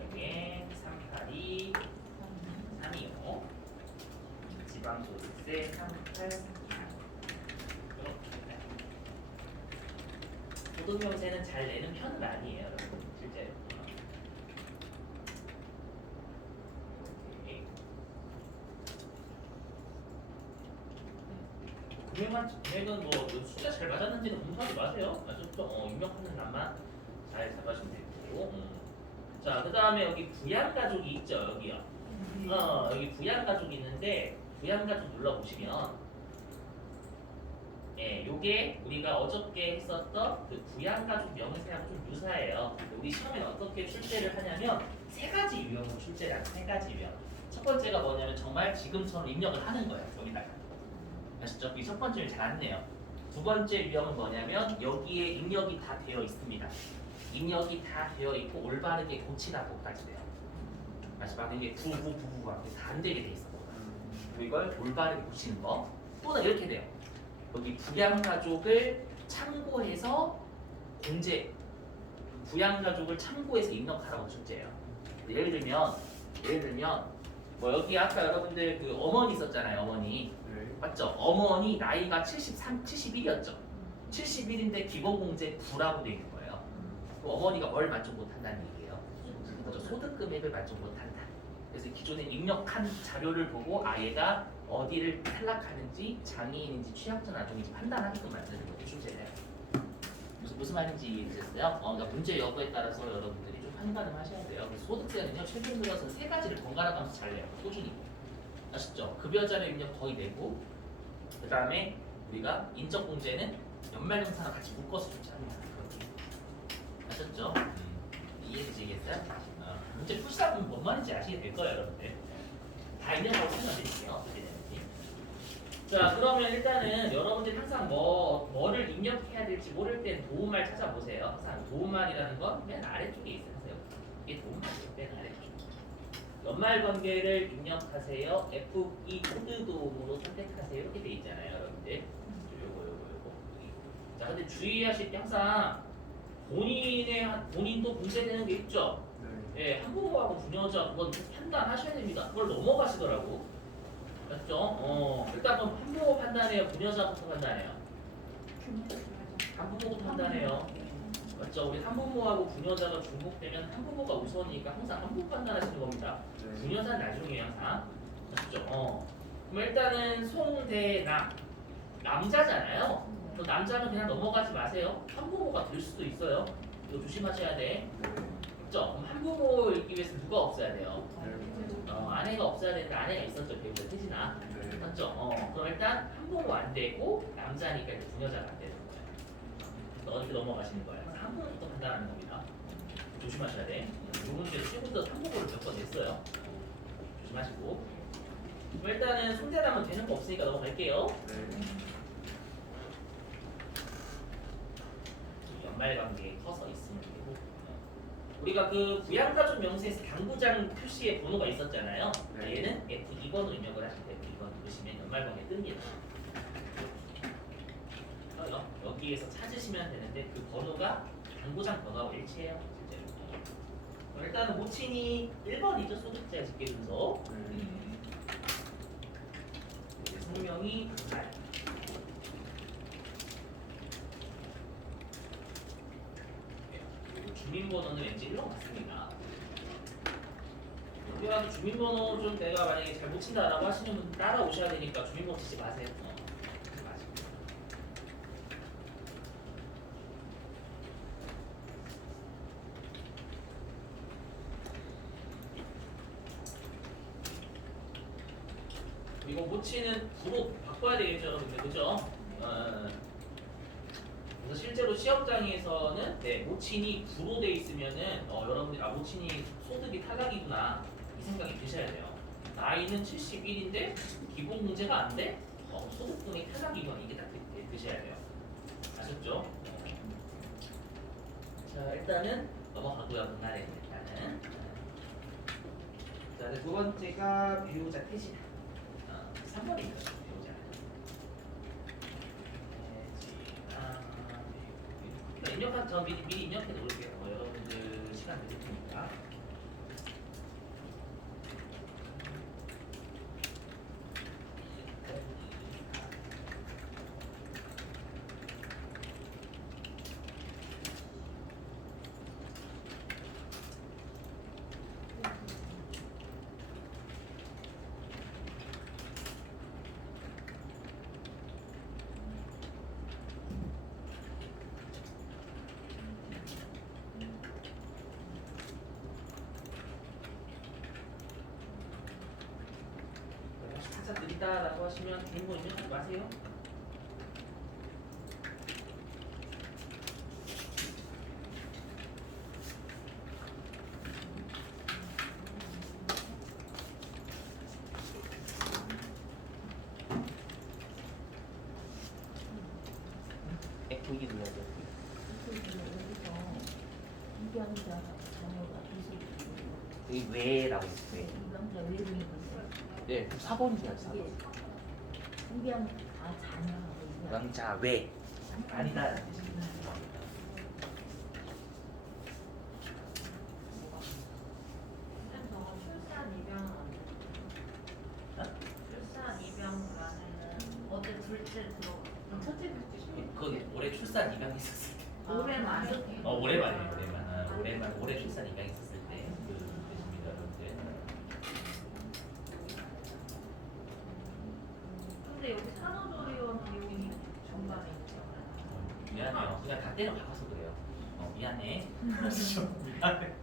여기에 382 325 지방소득세 383 소득명세는 잘 내는 편은 아니에요, 여러분. 실제로. 이렇게. 금액은 뭐 숫자 잘 맞았는지는 검사하지 마세요. 아셨죠? 입력하는 값만 잘 잡아주면 되고. 자, 그 다음에 여기 부양가족이 있죠, 여기요. 여기 부양가족이 있는데 부양가족 눌러보시면 예, 요게 우리가 어저께 했었던 그 부양가족 명세하고 좀 유사해요. 우리 시험에 어떻게 출제를 하냐면 세 가지 유형으로 출제를 하는 세 가지 유형. 첫 번째가 뭐냐면 정말 지금처럼 입력을 하는 거예요, 여기다가. 아시죠? 이 첫 번째를 잘 안 내요. 두 번째 유형은 뭐냐면 여기에 입력이 다 되어 있습니다. 입력이 다 되어 있고 올바르게 고치라고까지 돼요. 마지막에 이게 부부부부가 다안 되게 돼 있어. 이걸 올바르게 고치는 거. 또는 이렇게 돼요. 여기 부양가족을 참고해서 부양가족을 참고해서 입력하라고 출제해요. 예를 들면 뭐 여기 아까 여러분들 그 어머니 있었잖아요. 어머니 맞죠? 어머니 나이가 71이었죠. 71인데 기본공제 9라고 되어 있는 거예요. 그럼 어머니가 뭘 만족 못한다는 얘기예요. 그죠? 소득 금액을 만족 못한다. 그래서 기존에 입력한 자료를 보고 아이가 어디를 탈락하는지 장애인인지 취약전 아동인지 판단하게끔 만드는 것도 출제해요. 무슨 말인지 이해되셨어요? 그러니까 문제 여부에 따라서 여러분들이 좀 판단을 하셔야 돼요. 그래서 소득세는요 최근 들어서 세 가지를 번갈아 가면서 잘 내요. 꾸준히. 아셨죠? 급여자료 입력 거의 내고 그 다음에 우리가 인적공제는 연말정산과 같이 묶어서 출제합니다. 아셨죠? 이해되시겠어요? 문제 푸시다 보면 뭔 말인지 아시게 될 거예요, 여러분들. 다 입력하고 설명드릴게요. 어떻게 되는지. 자, 그러면 일단은 여러분들이 항상 뭐를 입력해야 될지 모를 땐 도움말 찾아보세요. 항상 도움말이라는 건 맨 아래쪽에 있어요. 이게 도움말이에요, 맨 아래쪽. 연말관계를 입력하세요. F2 코드 도움으로 선택하세요. 이렇게 돼 있잖아요, 여러분들. 요거. 자, 근데 주의하실 게 항상 본인도 문제되는 게 있죠. 예, 한국어하고 분여자 그건 판단하셔야 됩니다. 그걸 넘어가시더라고. 맞죠? 일단 그럼 한국어 판단해요. 분여자부터 판단해요. 한국어부터 판단해요. 맞죠? 우리 한국어하고 분여자가 중복되면 한국어가 우선이니까 항상 한국 판단하시는 겁니다. 분여자는 나중이에요, 항상. 맞죠? 그럼 일단은 송대남 남자잖아요. 그 남자는 그냥 넘어가지 마세요. 한국어가 될 수도 있어요. 이거 조심하셔야 돼. 그럼 한국어 읽기 위해서 누가 없어야 돼요? 아내가 없어야 되는데 아내가 있었죠. 배우자 태진아. 맞죠? 그럼 일단 한국어 안 되고 남자니까 이제 분여자가 안 되는 거예요. 이렇게 넘어가시는 거예요. 한국어부터 판단하는 겁니다. 조심하셔야 돼. 요번 주에 친구들 한국어를 몇 번 냈어요. 조심하시고. 그럼 일단은 손대남은 되는 거 없으니까 넘어갈게요. 연말관계 커서 있으면 되고. 우리가 그 부양가족 명세에서 당구장 표시에 번호가 있었잖아요. 얘는 F2번으로 입력을 하실 때 F2번 누르시면 연말관계 뜹니다. 여기에서 찾으시면 되는데 그 번호가 당구장 번호하고 일치해요. 실제로. 일단은 모친이 1번이죠. 소득자의 집계준서. 성명이 잘. 주민번호는 왠지 1로 맞습니다. 그래도 주민번호 좀 내가 만약에 잘 못 친다라고 하시는 분 따라오셔야 되니까 주민번호 치지 마세요. 이거 모치는 구로 바꿔야 되겠죠, 여러분들, 그죠? 그래서 실제로 시험장에서는 모친이 구로 돼 있으면은 여러분들이 모친이 소득이 탈락이구나 이 생각이 드셔야 돼요. 나이는 71인데 기본 문제가 안 돼? 소득분이 탈락이구나 이게 딱 드셔야 돼요. 아셨죠? 자, 일단은 넘어가고요. 그날에 일단은. 자, 두 번째가 배우자 태진. 3번입니다. 배우자. 입력한 저 미리 입력해 놓을게요. 여러분들 시간 되실 테니까. 느리다라고 하시면 주인공 인정하지 마세요. F2 눌러야 돼. 여기서 입양자 자녀가 비속이 여기 왜라고 있어요. 왜? 입양자 외국인 건데 네, 4번이세요. 4번. 이게 입양 자녀하고 입양 왕자 왜? 아니다. 출산 입양 출산 입양란에는 어제 둘째 들어가 첫째 둘째 그건 올해 출산 입양이 있었을 때. 올해만 올해만이에요. 올해만. 올해 출산 입양이 있었을 때. 그 뜻입니다, 여러분들. 근데 여기 산후조리원 비용이 중간에 있잖아요. 미안해요. 그냥 다 때려 박아서 그래요. 미안해. 미안해.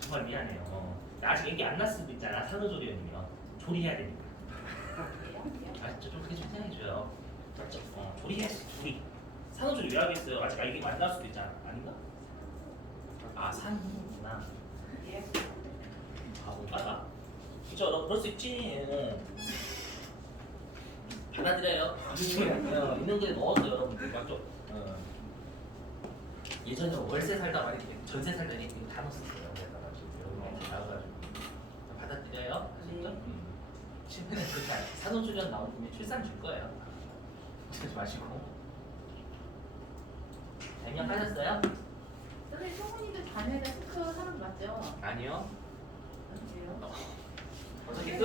정말 미안해요. 나 아직 얘기 안 났을 수도 있잖아. 산후조리원이면 조리해야 되니까. 아, 좀 그렇게 좀 생각해줘요. 조리해야지. 조리. 산후조리 왜 하겠어요? 아직 얘기 안 났을 수도 있잖아. 아닌가? 아, 산후구나. 아, 뭔가? 그죠? 여러분 그럴 수 있지. 받아들여요. 있는 거에 넣어서 여러분들 맞죠? 예전에 월세 살다 말이 전세 살더니 이거 다 넣었어요. 그래가지고 여러분 다 나와가지고 받아들여요. 아셨죠? 신문에 그렇게 산후조리원 나오면 출산 줄 거예요. 그러지 마시고. 입력하셨어요? 선생님 소문이도 자녀가 스크 하는 거 맞죠? 아니요. 맞지요? 어떻게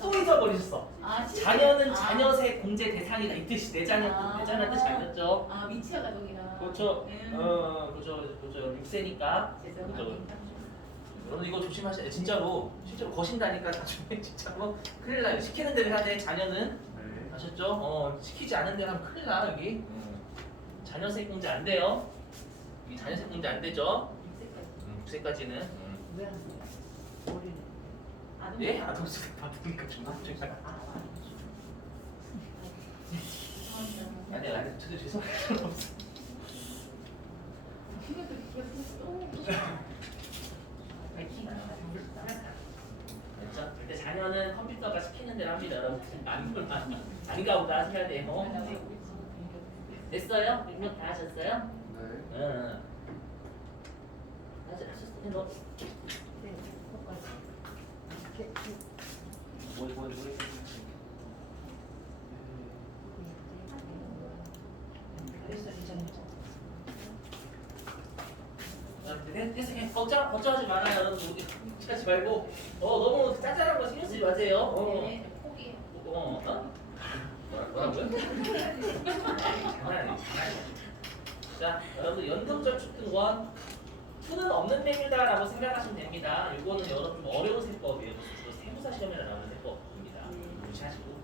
또 잊어버리셨어. 아, 자녀는 자녀세 공제 대상이다 이 뜻이 내 자녀 내 자녀 뜻이 아니었죠? 아 위치가 거기나. 그렇죠. 그렇죠. 6세니까. 죄송합니다. 여러분 이거 조심하셔야 돼. 진짜로 실제로 거신다니까 나중에 진짜로 큰일 나요. 시키는 대로 해야 돼. 자녀는 아셨죠? 시키지 않은 대로 하면 큰일 나 여기. 자녀세 공제 안 돼요. 이 자녀세 공제 안 되죠? 6세까지는. 왜 하세요? 어린애 예? 아동수당 받으니까 좀 나중에. 아니 저도 죄송할 필요 없어. 그렇죠? 근데 자녀는 컴퓨터가 시키는 대로 합니다, 여러분. 아닌가 보다 하셔야 돼요. 됐어요? 입력 다 하셨어요? 네. 응. 하셨어요? 너 네, 똑같이 이렇게 뭐. 됐어, 괜찮아. 됐어, 그냥 걱정하지 말아요, 여러분. 걱정하지 말고. 너무 짜잘한 거 신경 쓰지 마세요. 네, 포기. 뭐라고요? 장난이에요. 자, 여러분 연금저축등원 수는 없는 메뉴다라고 생각하시면 됩니다. 이거는 여러분 좀 어려운 세법이에요. 주로 세무사 시험에 나오는 세법입니다. 무시하시고.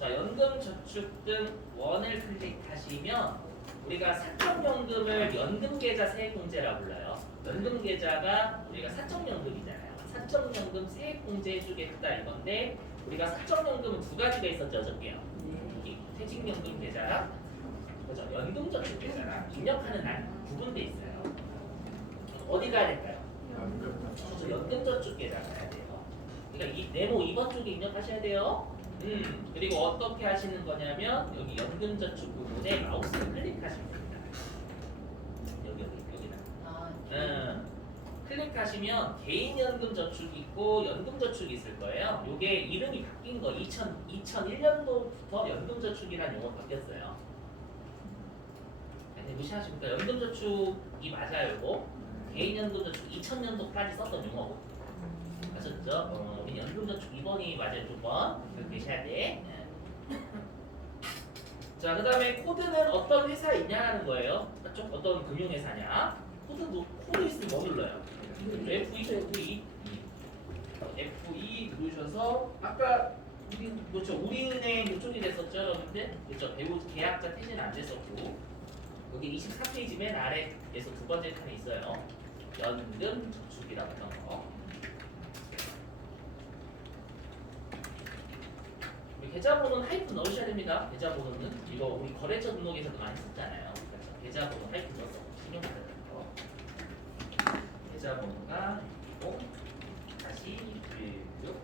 자, 연금저축등원을 클릭하시면 우리가 사적연금을 연금계좌 세액공제라고 불러요. 연금계좌가 우리가 사적연금이잖아요. 사적연금 세액공제 해주겠다 이건데 우리가 사적연금은 두 가지가 있었죠, 어저께요. 퇴직연금 계좌랑 그죠? 연금저축계좌랑 입력하는 날 구분돼 있어요. 어디 가야 될까요? 그렇죠, 연금저축계좌 가야 돼요. 그러니까 이 네모 2번 쪽에 입력하셔야 돼요. 그리고 어떻게 하시는 거냐면 여기 연금저축 부분에 마우스를 클릭하시면 됩니다. 여기다. 클릭하시면 개인연금저축이 있고 연금저축이 있을 거예요. 요게 이름이 바뀐 거 2001년도부터 연금저축이라는 용어로 바뀌었어요. 근데 무시하십니까? 연금저축이 맞아요, 이거. 개인연금저축 2000년도까지 썼던 용어고. 아셨죠? 우리 연금저축 2번이 맞아요, 2번. 여기 계셔야 돼. 자, 그 다음에 코드는 어떤 회사에 있냐는 거예요. 맞죠? 어떤 금융회사냐. 코드 있으면 뭐 눌러요? F2 누르셔서 아까 우리은행 이쪽이 됐었죠, 여러분들? 그렇죠? 배우 계약자 퇴진 안 됐었고 여기 24페이지 맨 아래에서 두 번째 칸에 있어요. 연금저축이라고 했던 거. 계좌번호는 하이픈 넣으셔야 됩니다. 계좌번호는 이거 우리 거래처 등록에서도 많이 썼잖아요. 그래서 계좌번호 하이픈 넣어서 신용카드 거. 계좌번호가 0 다시 16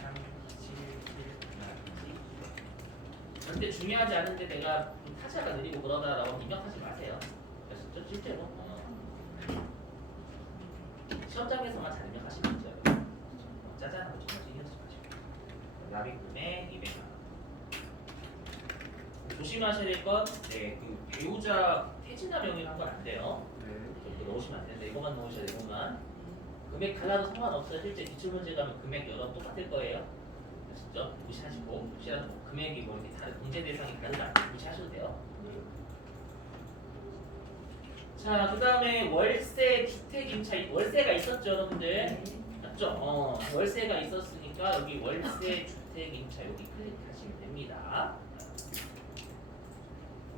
377 절대 중요하지 않은데 내가 좀 타자가 느리고 그러다라고 입력하지 마세요. 그래서 실제로 시험장에서만 잘 입력하시면 돼요. 짜잔한 거 정말 신경 쓰지 마시고. 납입금액 200만 원. 조심하셔야 될 건, 네, 그 배우자 퇴진화 명의를 한 건 안 돼요. 이렇게 넣으시면 안 되는데 이거만 넣으셔야 돼요. 이거만. 금액 달라도 상관없어요. 실제 기출문제 가면 금액 여러 똑같을 거예요. 아시죠? 무시하시고 혹시라도 뭐 금액이 뭐 이렇게 다른 공제 대상이 다르다 무시하셔도 돼요. 자, 그 다음에 월세 주택 임차 월세가 있었죠, 여러분들? 맞죠? 월세가 있었으니까 여기 월세 주택 임차 여기 클릭하시면 됩니다.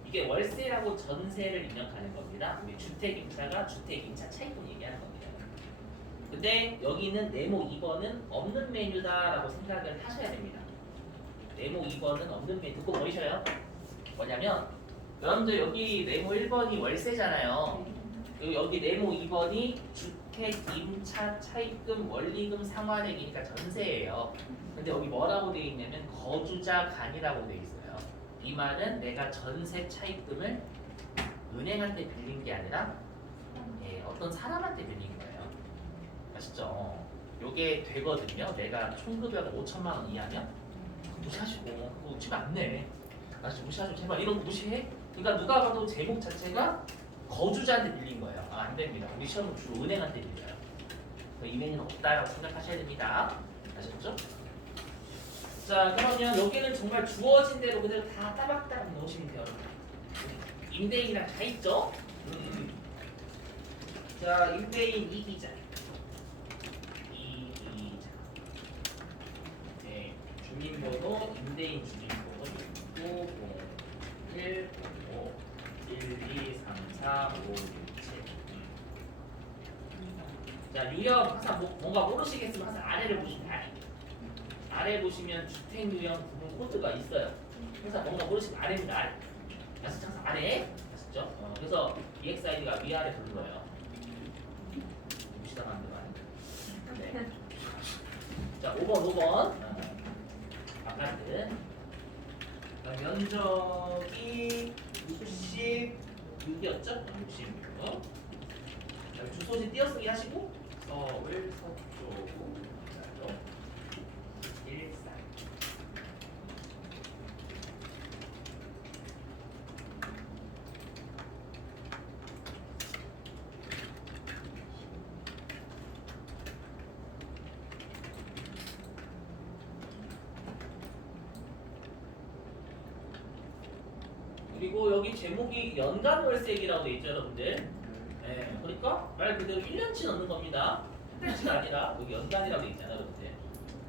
이게 월세라고 전세를 입력하는 겁니다. 우리 주택 임차가 주택 임차 차익분 얘기하는 겁니다. 근데 여기는 네모 2번은 없는 메뉴다라고 생각을 하셔야 됩니다. 네모 2번은 없는 메뉴 듣고 보이셔요? 뭐냐면 여러분들 여기 네모 1번이 월세잖아요. 여기 네모 2번이 주택 임차 차입금 원리금 상환액이니까 전세예요. 근데 여기 뭐라고 되어 있냐면 거주자 간이라고 되어 있어요. 이 말은 내가 전세 차입금을 은행한테 빌린 게 아니라 어떤 사람한테 빌린 거예요. 아시죠? 요게 되거든요. 내가 총급여가 5천만 원 이하면 무시하시고 그거 치면 안 내. 아시죠? 무시하시고 제발 이런 거 무시해? 그러니까 누가 봐도 제목 자체가 거주자한테 빌린 거예요. 안 됩니다. 우리 시험은 주로 은행한테 빌려요. 이 메뉴는 없다라고 생각하셔야 됩니다. 아셨죠? 자, 그러면 여기는 정말 주어진 대로 그대로 다 따박따박 넣으시면 돼요. 임대인이랑 다 있죠? 자, 임대인 이기자. 네, 주민번호, 임대인 주민번호 1 5 1 2 3 4 5 6 7. 자, 유형 항상 뭔가 모르시겠으면 항상 아래를 보시면 아래 보시면 주택 유형 구분 코드가 있어요. 항상 뭔가 모르시면 아래입니다. 아래. 그래서 항상 아래. 아시죠? 그래서 EXID가 위아래 불러요. 무시당하는 데가 아닌데. 네. 자, 5번. 아파트. 면적이 66이었죠? 66. 주소지 띄어쓰기 하시고 서울 서초구 14. 그리고 여기 제목이 연간 월세액이라고 돼 있죠, 여러분들. 네, 그러니까 말 그대로 1년치 넣는 겁니다. 한 달치가 아니라 여기 연간이라고 돼 있잖아요, 여러분들.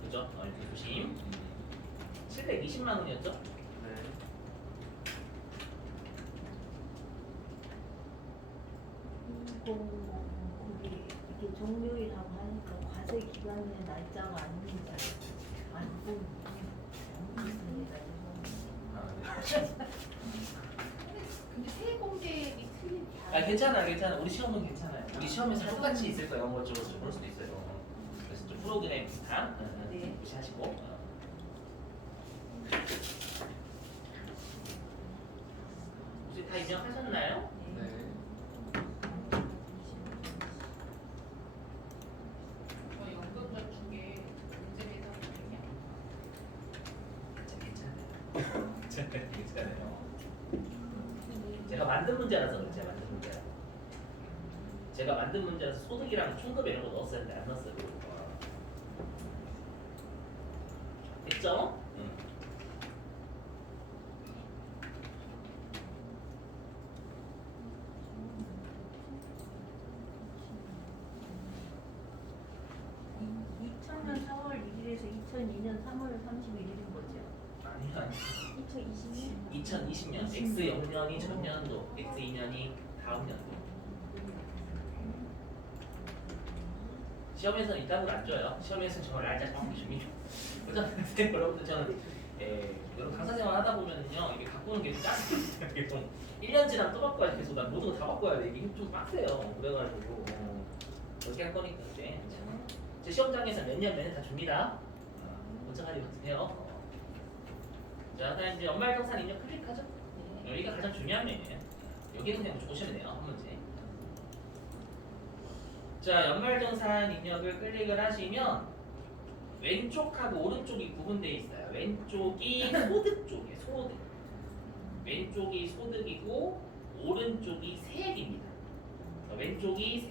그죠? 이렇게 조심. 720만 원이었죠? 거기 이렇게 종료일하고 하니까 과세 기간의 날짜가 아닙니다. 안 근데 세액 공제액이 틀린 괜찮아. 우리 시험은 괜찮아요. 우리 시험에서 똑같이 있을 거예요. 영어 쪽으로 그럴 수도 있어요. 그래서 좀 프로그램 비슷한 네. 무시하시고. 혹시 다 입력하셨나요? 저 연금 저축에 문제 대상이냐? 괜찮아요. 제가 만든 문제라서 그래요. 제가 만든 문제라서 소득이랑 총급 이런 거 넣었어야 했는데 안 넣었어요. 됐죠? 응. 이 2000년 4월 1일에서 2002년 3월 31일인 거죠? 아니. 2020년? 2020년 X0년이 전년도, X2년이 다음 년도. 시험에서는 이따구로 안 줘요. 시험에서는 정말 날짜 정확히 줍니다. 그죠? 근데 여러분들 저는 여러분 강사 생활 하다 보면은요 이게 바꾸는 게 짜증나요. 이게 좀 1년 지나면 또 바꿔야 돼. 계속 난 모든 거 다 바꿔야 돼. 이게 좀 빡세요. 그래가지고 어떻게 할 거니까 이제 제 시험장에서 몇 년 다 줍니다. 걱정하지 마세요. 자, 그다음 이제 연말정산 입력 클릭하죠. 여기가 가장 중요한 메뉴예요. 여기는 그냥 보시면 돼요. 한 문제. 자, 연말정산 입력을 클릭을 하시면 왼쪽하고 오른쪽이 구분되어 있어요. 왼쪽이 소득 쪽이에요. 소득. 왼쪽이 소득이고 오른쪽이 세액입니다. 왼쪽이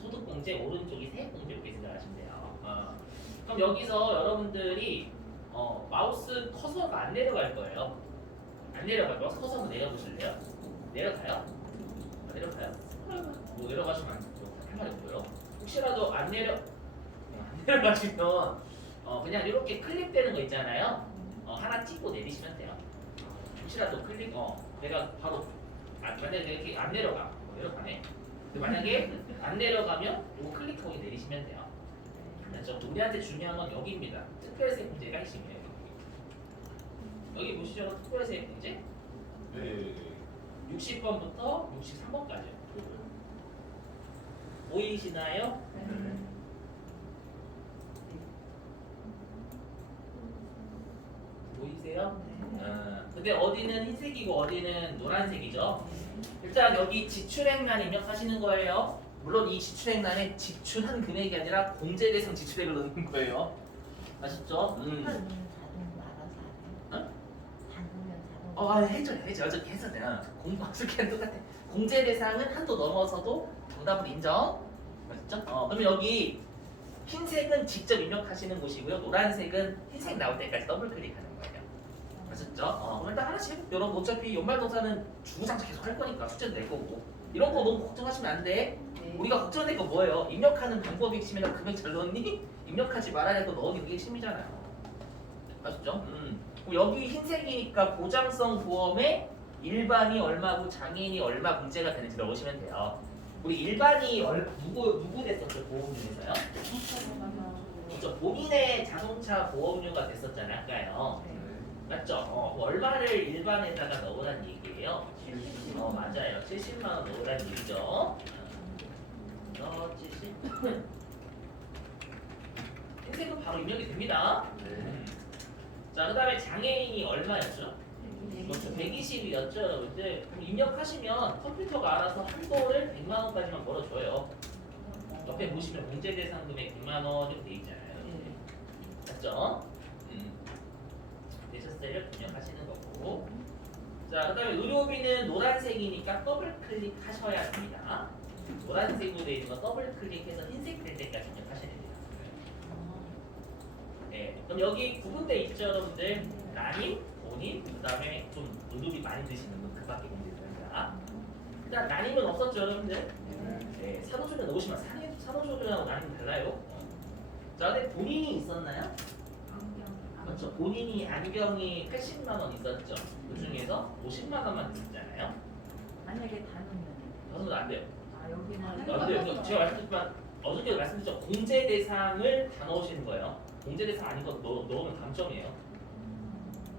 소득공제, 오른쪽이 세액공제 이렇게 생각하시면 돼요. 그럼 여기서 여러분들이 마우스 커서가 안 내려갈 거예요. 안 내려갈 거예요. 커서 한번 내려보실래요? 내려가요? 내려가요? 뭐 내려가시면 할 말이 없고요. 혹시라도 안 내려가시면 그냥 이렇게 클릭되는 거 있잖아요. 하나 찍고 내리시면 돼요. 혹시라도 내가 바로 만약에 이렇게 안 내려가 내려가네. 근데 만약에 안 내려가면 이거 클릭하고 내리시면 돼요. 그렇죠? 우리한테 중요한 건 여기입니다. 특별세액공제가 핵심이에요. 여기 보시죠. 특별세액공제. 네. 60번부터 63번까지요. 보이시나요? 보이세요? 근데 어디는 흰색이고 어디는 노란색이죠. 일단 여기 지출액란 입력하시는 거예요. 물론 이 지출액란에 지출한 금액이 아니라 공제 대상 지출액을 넣는 거예요. 아셨죠? 해줘. 어차피 했었잖아. 공부학습기는 똑같아. 공제 대상은 한도 넘어서도 정답을 인정. 맞죠? 그러면 여기 흰색은 직접 입력하시는 곳이고요. 노란색은 흰색 나올 때까지 더블 클릭하는 거예요. 아셨죠? 그럼 일단 하나씩 해볼게요. 여러분 어차피 연말정산은 주구장창 계속 할 거니까 숙제도 낼 거고 이런 거 너무 걱정하시면 안 돼. 우리가 걱정될 거 뭐예요? 입력하는 방법이 핵심이라 금액 잘 넣었니? 입력하지 말아야 해도 넣으니 그게 핵심이잖아요. 아셨죠? 그럼 여기 흰색이니까 보장성 보험에 일반이 얼마고 장애인이 얼마 공제가 되는지 넣으시면 돼요. 우리 일반이 누구 됐었죠? 보험 중에서요? 그렇죠. 본인의 자동차 보험료가 됐었잖아요. 아까요. 맞죠? 얼마를 일반에다가 넣으라는 얘기예요. 맞아요. 70만 원 넣으라는 얘기죠. 70. 흰색은 바로 입력이 됩니다. 자, 그 다음에 장애인이 얼마였죠? 그렇죠. 120이었죠, 여러분들. 그럼 입력하시면 컴퓨터가 알아서 한도를 100만 원까지만 걸어줘요. 옆에 보시면 공제 대상 금액 100만 원 이렇게 돼 있잖아요. 맞죠? 되셨어요? 입력하시는 거고. 자, 그 다음에 의료비는 노란색이니까 더블 클릭하셔야 됩니다. 노란색으로 되어 있는 거 더블 클릭해서 흰색 될 때까지 입력하셔야 됩니다. 네, 그럼 여기 구분돼 있죠, 여러분들? 난임, 본인, 그 다음에 좀 의료비 많이 드시는 분 그 밖에 공제됩니다. 일단 난임은 없었죠, 여러분들? 네, 산후조리원 넣으시면 산후조리원하고 난임은 달라요. 자, 근데 본인이 있었나요? 그렇죠. 본인이 안경이 80만 원 있었죠. 그 중에서 50만 원만 있었잖아요. 만약에 다누면 그러면 안 돼요. 여기는 안 돼요. 제가 말씀드렸지만 어저께도 말씀드렸죠. 공제 대상을 다 넣으시는 거예요. 공제 대상 아닌 거 넣으면 감점이에요.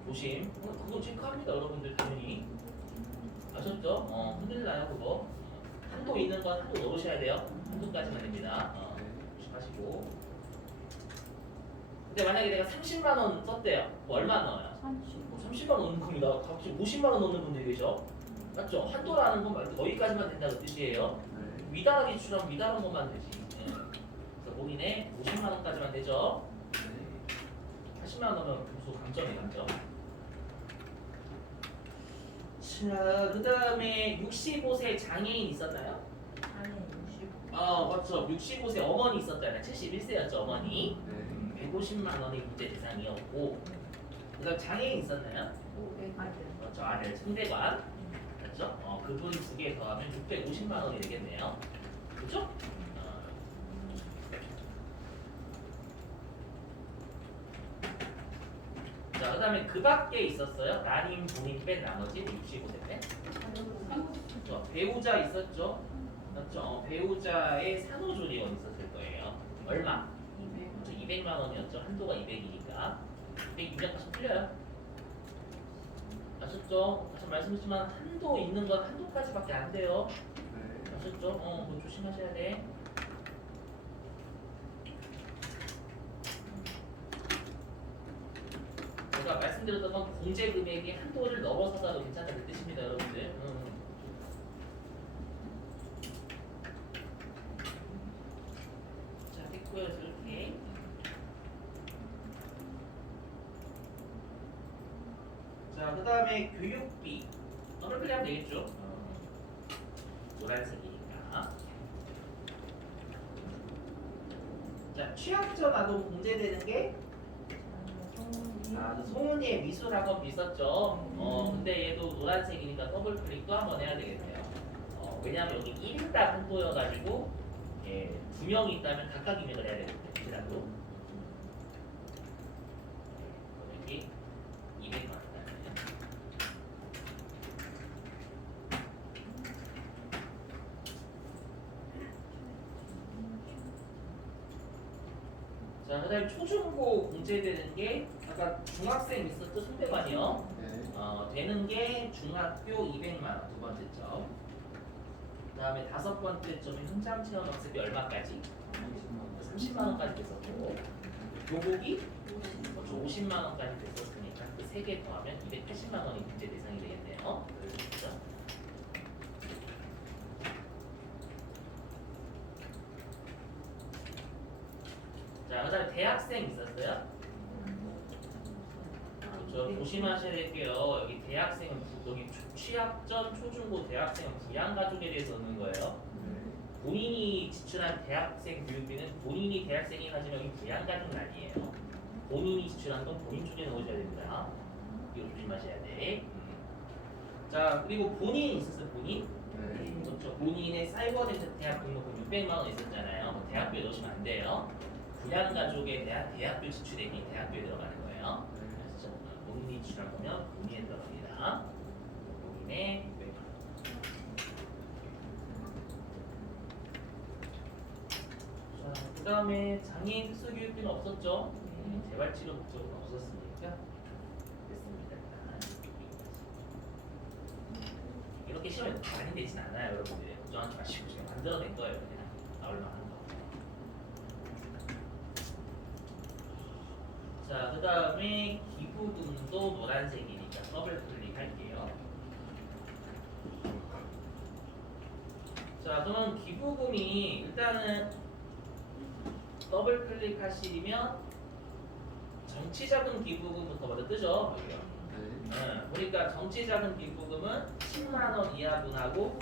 조심. 그거 체크합니다, 여러분들 당연히. 아셨죠? 큰일 나요, 그거. 한도 있는 건 한도 넣으셔야 돼요. 한도까지만 됩니다. 조심하시고. 근데 만약에 내가 30만 원 썼대요. 뭐 얼마 넣어요? 30만 원 넣는 겁니다. 갑자기 50만 원 넣는 분들이 계셔. 맞죠? 한도라는 건 말 거기까지만 된다는 뜻이에요. 위다하기 추럼 위다한 것만 되지. 그래서 본인의 50만 원까지만 되죠. 80만 원 넣으면 교수 감점이 감점. 자, 그 다음에 65세 장애인 있었나요? 맞죠. 65세 어머니 있었잖아요. 71세였죠, 어머니. 150만 원이 문제 대상이었고, 그다음 장애인 있었나요? 그렇죠, 아들 상대관. 그렇죠? 그분 두 개 더하면 650만 원이 되겠네요. 그렇죠? 자, 그다음에 그 밖에 있었어요. 난임, 본인 뺀 나머지 65세 때. 그렇죠? 배우자 있었죠. 그렇죠? 배우자의 산후조리원 있었을 거예요. 얼마? 200. 200만 원이었죠. 한도가 200이니까 200 입력하시면 틀려요. 아셨죠? 다시 말씀드리지만 한도 있는 건 한도까지밖에 안 돼요. 아셨죠? 그거 조심하셔야 돼. 제가 말씀드렸던 건 공제 금액이 한도를 넘어서가도 괜찮다는 뜻입니다, 여러분들. 자, 됐고요, 이렇게. 자, 그 다음에 교육비. 더블 클릭하면 되겠죠? 노란색이니까. 자, 취약전 아동 공제되는 게 송은이의 미술학원 있었죠. 근데 얘도 노란색이니까 더블 클릭도 한번 해야 되겠네요. 왜냐면 여기 1인당 한도여가지고 예, 2명이 있다면 각각 입력을 해야 되는데 1인당도 여기 200만 원. 자, 그 다음에 초중고 공제되는 게 아까 중학생 있었죠? 손대관이요. 되는 게 중학교 200만 원 두 번째 점. 그 다음에 다섯 번째 점이 현장 체험 학습비 얼마까지? 30만 원까지 됐었고 교복이 50만 원까지 됐었으니까 그 세 개 더하면 280만 원이 문제 대상이 되겠네요. 그렇죠? 자, 그 다음에 대학생 있었어요? 저 조심하셔야 될게요. 여기 대학생은 여기 취약전, 초중고 대학생은 부양가족에 대해서 넣는 거예요. 본인이 지출한 대학생 교육비는 본인이 대학생이 가지면 여기 부양가족은 아니에요. 본인이 지출한 건 본인 쪽에 넣으셔야 됩니다. 이거 조심하셔야 돼. 자, 그리고 본인이 있었어요. 본인? 그렇죠. 본인의 사이버대학 대학 등록금 600만 원 있었잖아요. 대학교에 넣으시면 안 돼요. 부양가족에 대한 대학교 지출액이 대학교에 들어가는 거예요. 아시죠? 본인이 지출한 거면 본인에 들어갑니다. 본인의 600만 원. 자, 그 다음에 장애인 특수교육비는 없었죠? 재활치료 목적은 없었으니까 됐습니다. 이렇게 시험에 많이 되진 않아요, 여러분들. 걱정하지 마시고 제가 만들어낸 거예요, 그냥 나올 만한 거. 자, 그 다음에 기부금도 노란색이니까 더블 클릭할게요. 자, 그럼 기부금이 일단은 더블 클릭하시면 정치자금 기부금부터 먼저 뜨죠. 여기요. 보니까 정치자금 기부금은 10만 원 이하분하고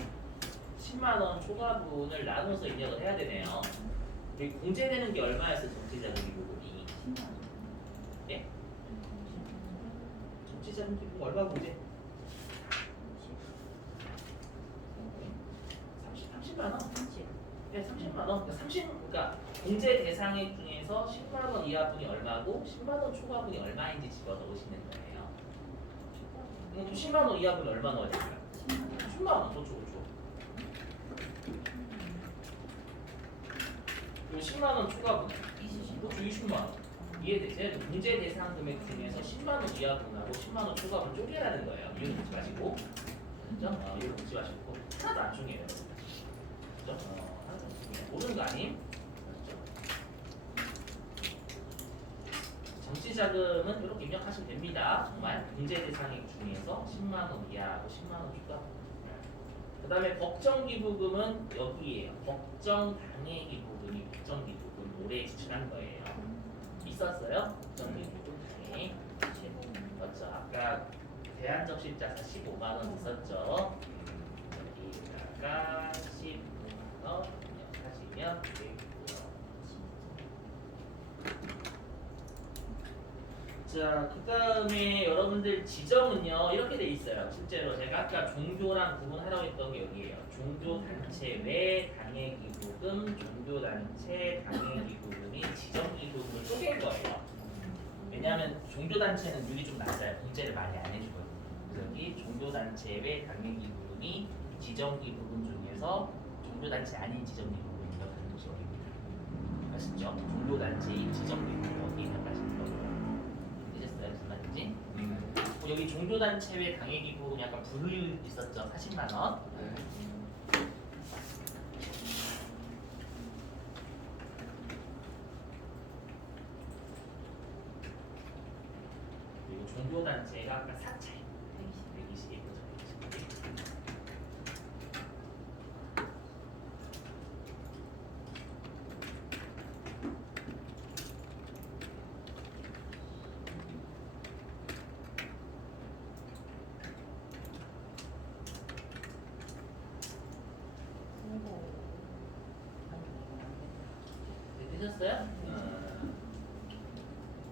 10만 원 초과분을 나눠서 입력을 해야 되네요. 그리고 공제되는 게 얼마였어요, 정치자금 기부금이? 10만 원. 예? 정치자금 기부금 얼마 공제? 30만 원? 30. 네, 30만 원. 그러니까 공제 대상액 중에서 10만 원 이하분이 얼마고 10만 원 초과분이 얼마인지 집어 넣으시는 거예요. 그럼 또 10만 원 이하분이 얼마 넣어야 될까요? 10만 원. 그렇죠, 그렇죠. 그리고 10만 원 초과분. 그렇죠, 20만 원. 이해되세요? 공제 대상 금액 중에서 10만 원 이하분하고 10만 원 초과분 쪼개라는 거예요. 이유는 묻지 마시고. 그죠? 이유는 묻지 마시고. 하나도 안 쪼개요. 그죠? 하나도 안 쪼개요. 모르는 거 아님? 정치자금은 이렇게 입력하시면 됩니다. 정말 공제 대상액 중에서 10만 원 이하하고 10만 원 추가. 그 다음에 법정기부금은 여기에요. 법정당해기부금이 법정기부금 올해 지출한 거예요. 있었어요? 법정기부금 당해. 맞죠? 아까 대한적십자사 15만 원 있었죠? 여기다가 15만 원 입력하시면 되겠고요. 자, 그 다음에 여러분들 지정은요 이렇게 돼 있어요. 실제로 제가 아까 종교랑 구분하라고 했던 게 여기에요. 종교단체 외 당해기부금, 종교단체 당해기부금이 지정기부금을 쪼갠 거예요. 왜냐하면 종교단체는 율이 좀 낮아요. 공제를 많이 안 해주거든요. 그래서 여기 종교단체 외 당해기부금이 지정기부금 중에서 종교단체 아닌 지정기부금이라고 하는 것이 여기입니다. 아시죠? 종교단체인 지정되고 여기 나가시는 거고. 이해됐어요? 무슨 말인지? 여기 종교단체 외 강의기부 약간 불 있었죠? 40만 원. 그리고 종교단체가 아까 사찰 120. 네, 되셨어요?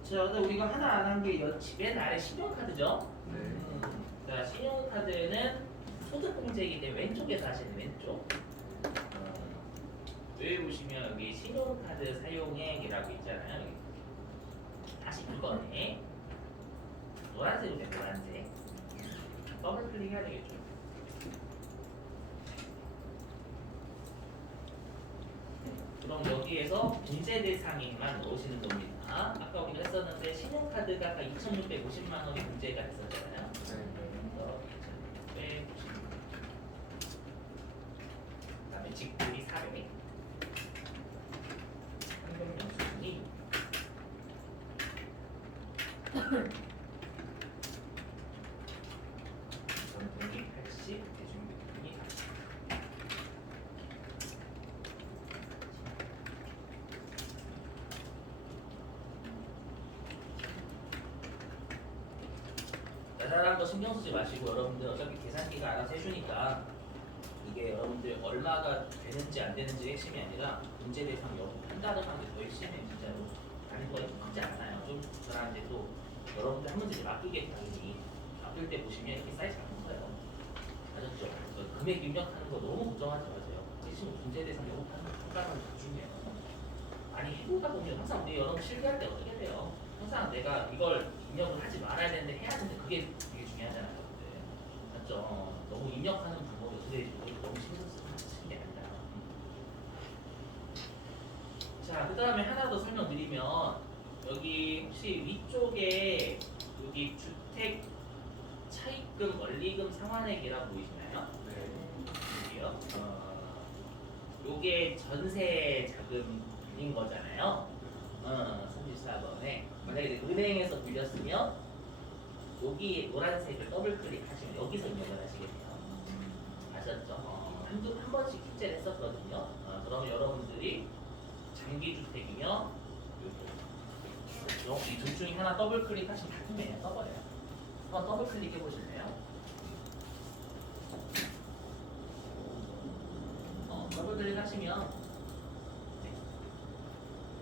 자, 근데 우리가 하나 안 한 게 맨 아래 신용카드죠? 자, 신용카드는 소득공제이기 때문에 왼쪽에서 하시는 왼쪽. 여기 보시면 여기 신용카드 사용액이라고 있잖아요. 여기. 다시 이거네. 노란색으로 된 노란색. 더블 클릭해야 되겠죠. 그럼 여기에서 문제 대상인만 넣으시는 겁니다. 아까 우리가 했었는데 신용카드가 아까 2,650만 원이 문제가 됐었잖아요. 그래서 2,650만 원. 그다음에 직불이 400. 현금 영수증이 전통이 80, 대중교통이 40. 자잘한 거 신경 쓰지 마시고 여러분들 어차피 계산기가 알아서 해주니까 이게 여러분들 얼마가 되는지 안 되는지 핵심이 아니라 문제 대상 여부 판단을 하는 게 더 핵심이에요. 진짜로 난이도가 크지 않아요. 좀 그런데 또 여러분들 한 문제 맡기게 당연히 맡길 때 보시면 이렇게 사이즈 작은 거예요. 아셨죠? 그래서 금액 입력하는 거 너무 걱정하지 마세요. 핵심 문제 대상 여부 판단을 다 중요해요. 아니 해보다 보면 항상 우리 여러분 실기할 때 어떻게 돼요? 항상 내가 이걸 입력을 하지 말아야 되는데 해야 되는데 그게 되게 중요하잖아요. 맞죠? 너무 입력하는 방법이 어떻게 너무 신경 쓰는 게 아니라. 자, 그 다음에 하나 더 설명드리면 여기 혹시 위쪽에 여기 주택 차입금 원리금 상환액이라고 보이시나요? 여기요. 요게 전세 자금인 거잖아요. 34번에 만약에 은행에서 빌렸으면 여기 노란색을 더블 클릭하시면 여기서 입력을 하시겠네요. 아셨죠? 한 번씩 숙제를 했었거든요. 그러면 여러분들이 장기주택이면 이 둘 중에 하나 더블 클릭하시면 다 뜨네요. 떠버려요. 한번 더블 클릭해 보실래요? 더블 클릭하시면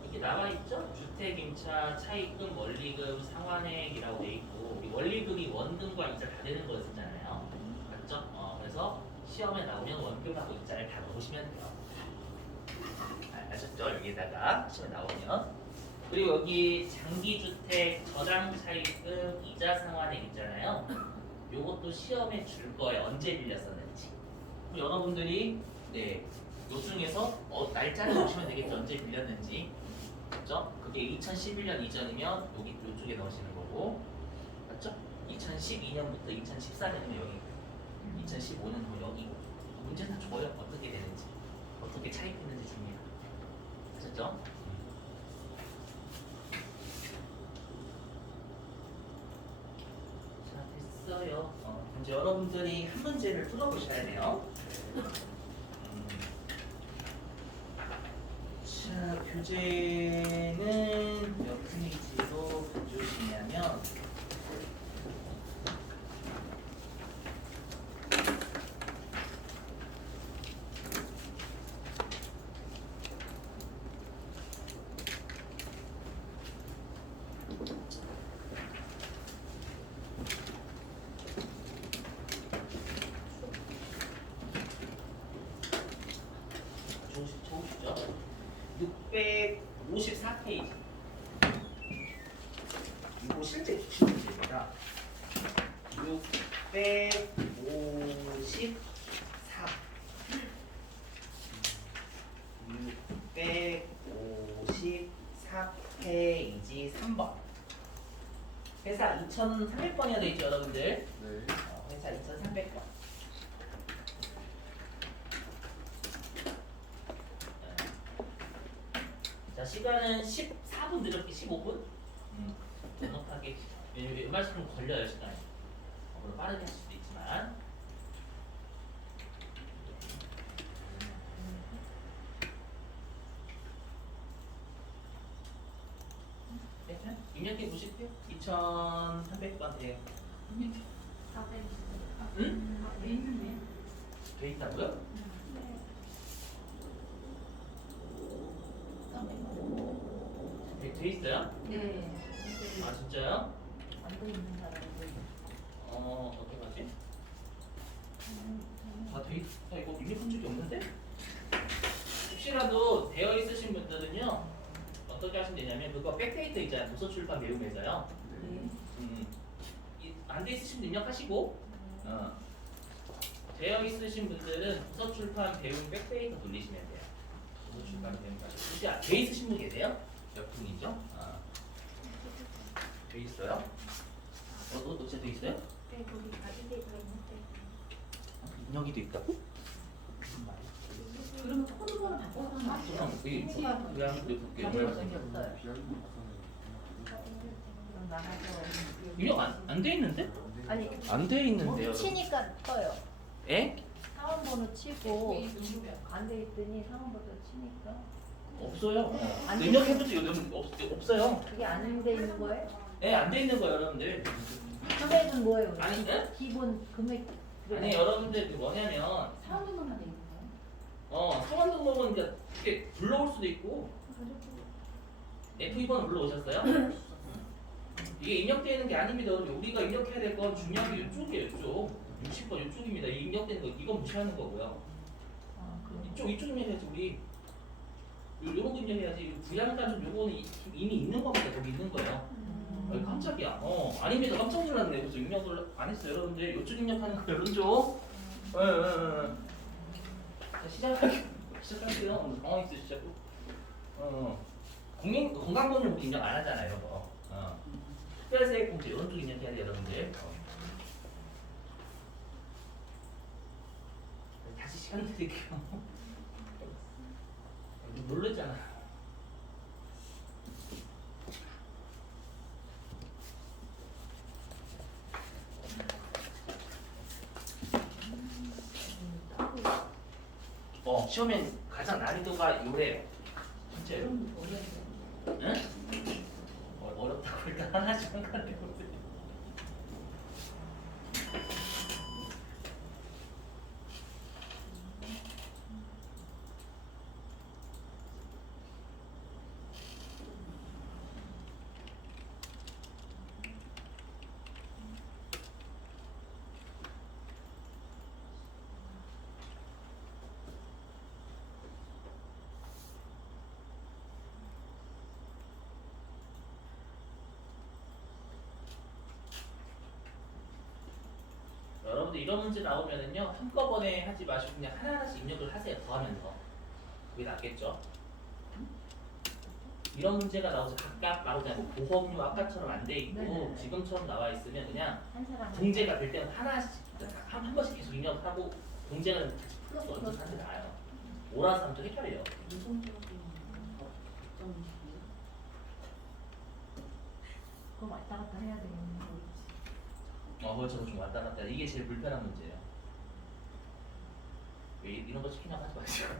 이렇게 나와 있죠? 주택 임차 차입금 원리금 상환액이라고 돼 있고 이 원리금이 원금과 이자 다 되는 거 쓰잖아요. 맞죠? 그래서 시험에 나오면 원금하고 이자를 다 넣으시면 돼요. 아셨죠? 여기다가 시험에 나오면 그리고 여기 장기주택 저당 차입금 이자 상환액 있잖아요. 요것도 시험에 줄 거예요. 언제 빌렸었는지. 그럼 여러분들이 요 중에서 날짜를 보시면 되겠죠. 언제 빌렸는지. 맞죠? 그게 2011년 이전이면 여기 이쪽에 넣으시는 거고, 맞죠? 2012년부터 2014년이면 여기, 2015년 도 여기고. 문제는 줘요. 어떻게 되는지, 어떻게 차입했는지 줍니다. 아셨죠? 자, 됐어요. 이제 여러분들이 한 문제를 풀어보셔야 돼요. 자, 교재는 몇 페이지로 가져오시냐면 좋으시죠? 654페이지. 이거 실제 기출 문제입니다. 654. 654. 2300번이나 돼 있죠, 여러분들. 네. 회차 2300번. 자, 시간은 14분 늦었게 15분? 넉넉하게. 왜냐면 음악실은 걸려요, 시간이. 물론 빠르게 할 수도 있지만. 네, 입력해 보실게요. 2300번 돼요. 400. 응? 돼 있는데. 돼 있다고요? 돼 있어요? 네. 아, 진짜요? 안돼 있는 사람도 어떡하지? 다 돼 있다. 이거 입력한 적이 없는데? 혹시라도 되어 있으신 분들은요, 어떻게 하시면 되냐면, 그거 백데이터 있잖아요. 도서출판 배움에서요. 네. 안 돼 있으신 분 입력하시고, 되어 있으신 분들은 도서출판 배움 백데이터 돌리시면 돼요. 도서출판 배움까지. 혹시 돼 있으신 분 계세요? 몇 분이죠? 돼 있어요? 너 진짜 돼 있어요? 네, 거기 가진 데가 있는데. 인형이 돼 있다고? 무슨 말이야? 그러면 코드번호 바꿔서 하면 그럼 그게 왜 한번 볼게요. 가져올 적이 없어요. 비하는 그럼 나가서 인형 안 돼 있는데? 아니 안 돼 있는데요. 치니까 떠요. 에? 사원번호 치고 안 돼 있더니 사원번호 치니까 없어요. 안 입력해보지 없어요. 그게 안 돼 있는 거예요? 예, 안 돼 있는 거예요, 여러분들. 금액은 뭐예요? 아니, 네? 기본 금액 아니, 여러분들 뭐냐면 사원번호만 돼 있는 거예요? 상환 등록은 이렇게 불러올 수도 있고 F2번 불러오셨어요? 이게 입력되어 있는 게 아닙니다, 여러분. 우리가 입력해야 될 건 중요한 게 이쪽이에요, 이쪽. 60번 이쪽입니다. 이 입력되는 거 이건 무시하는 거고요. 아 그럼 이쪽 입력해야지 우리. 요런 거 입력해야지. 부양가족 요거는 이미 있는 겁니다. 거기 있는 거예요. 깜짝이야. 아닙니다. 깜짝 놀랐네. 그래서 입력을 안 했어요. 여러분들 요쪽 입력하는 거 여러분죠? 자, 시작할게요. 당황 있으시자고. 건강보험 입력 안 하잖아요, 이런 거. 특별세액공제 이런 쪽 입력해야 돼요, 여러분들. 다시 시간 드릴게요. 모르잖아. 시험엔 가장 난이도가 요래요. 진짜요? 응? 어렵다고 일단 하나씩만 가려보세요. 여러분들 이런 문제 나오면은요 한꺼번에 하지 마시고 그냥 하나하나씩 입력을 하세요. 더하면서 그게 낫겠죠. 이런 문제가 나오서 각각 나오잖아요. 뭐 보험료 아까처럼 안 돼 있고 네네네. 지금처럼 나와 있으면 그냥 한 사람 동제가 될 때는 하나씩 한 번씩 계속 입력하고 동제가 같이 풀어서 얹어서 하는 게 나아요. 몰아서 하면 또 헷갈려요. 그럼 왔다 갔다 해야 되겠네. 그렇죠. 좀 왔다 갔다. 이게 제일 불편한 문제예요. 왜 이런 거 시키냐고 하지 마시고.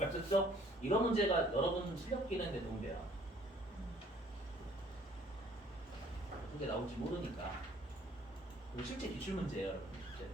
아셨죠? 이런 문제가 여러분 실력 기르는 데 도움돼요. 어떻게 나올지 모르니까. 그리고 실제 기출 문제예요, 여러분. 실제.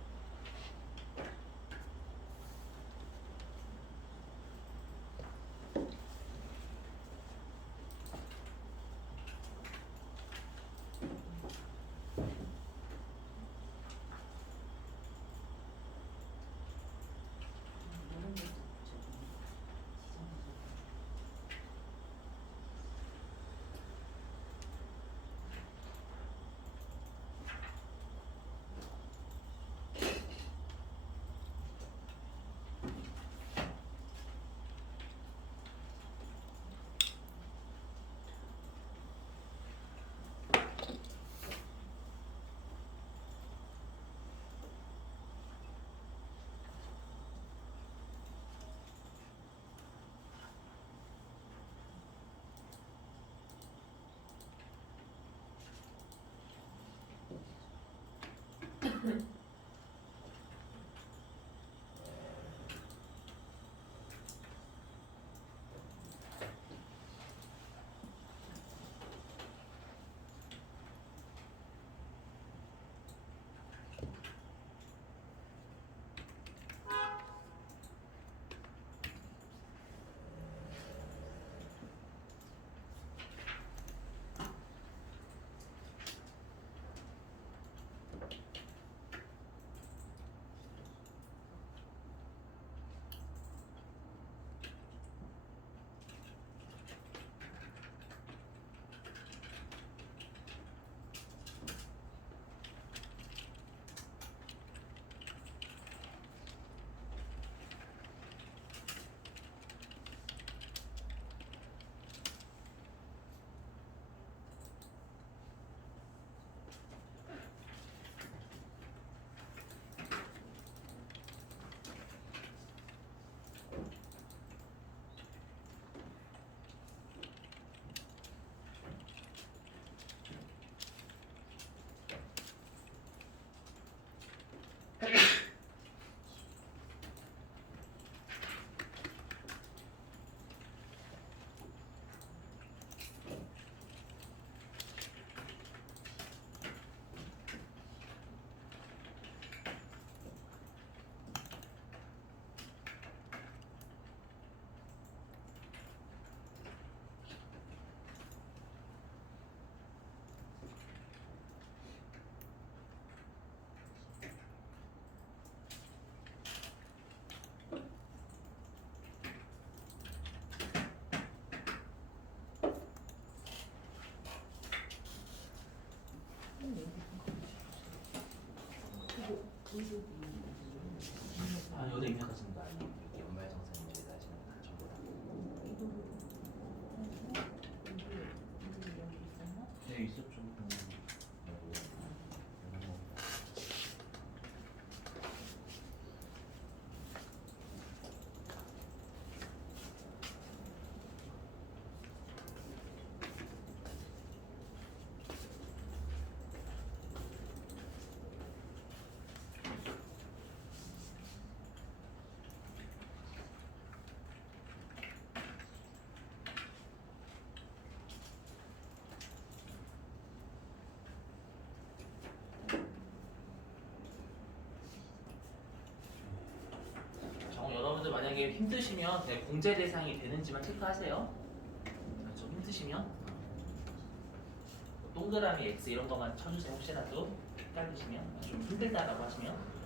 아, 여기다 입력하시는 거 아니에요? 여기 연말 정산일에다 하시는 거 전부 다. 네, 있었죠. 여러분들 만약에 힘드시면 그냥 공제 대상이 되는지만 체크하세요. 좀 힘드시면 동그라미 X 이런 거만 쳐주세요. 혹시라도 헷갈리시면 좀 힘들다라고 하시면.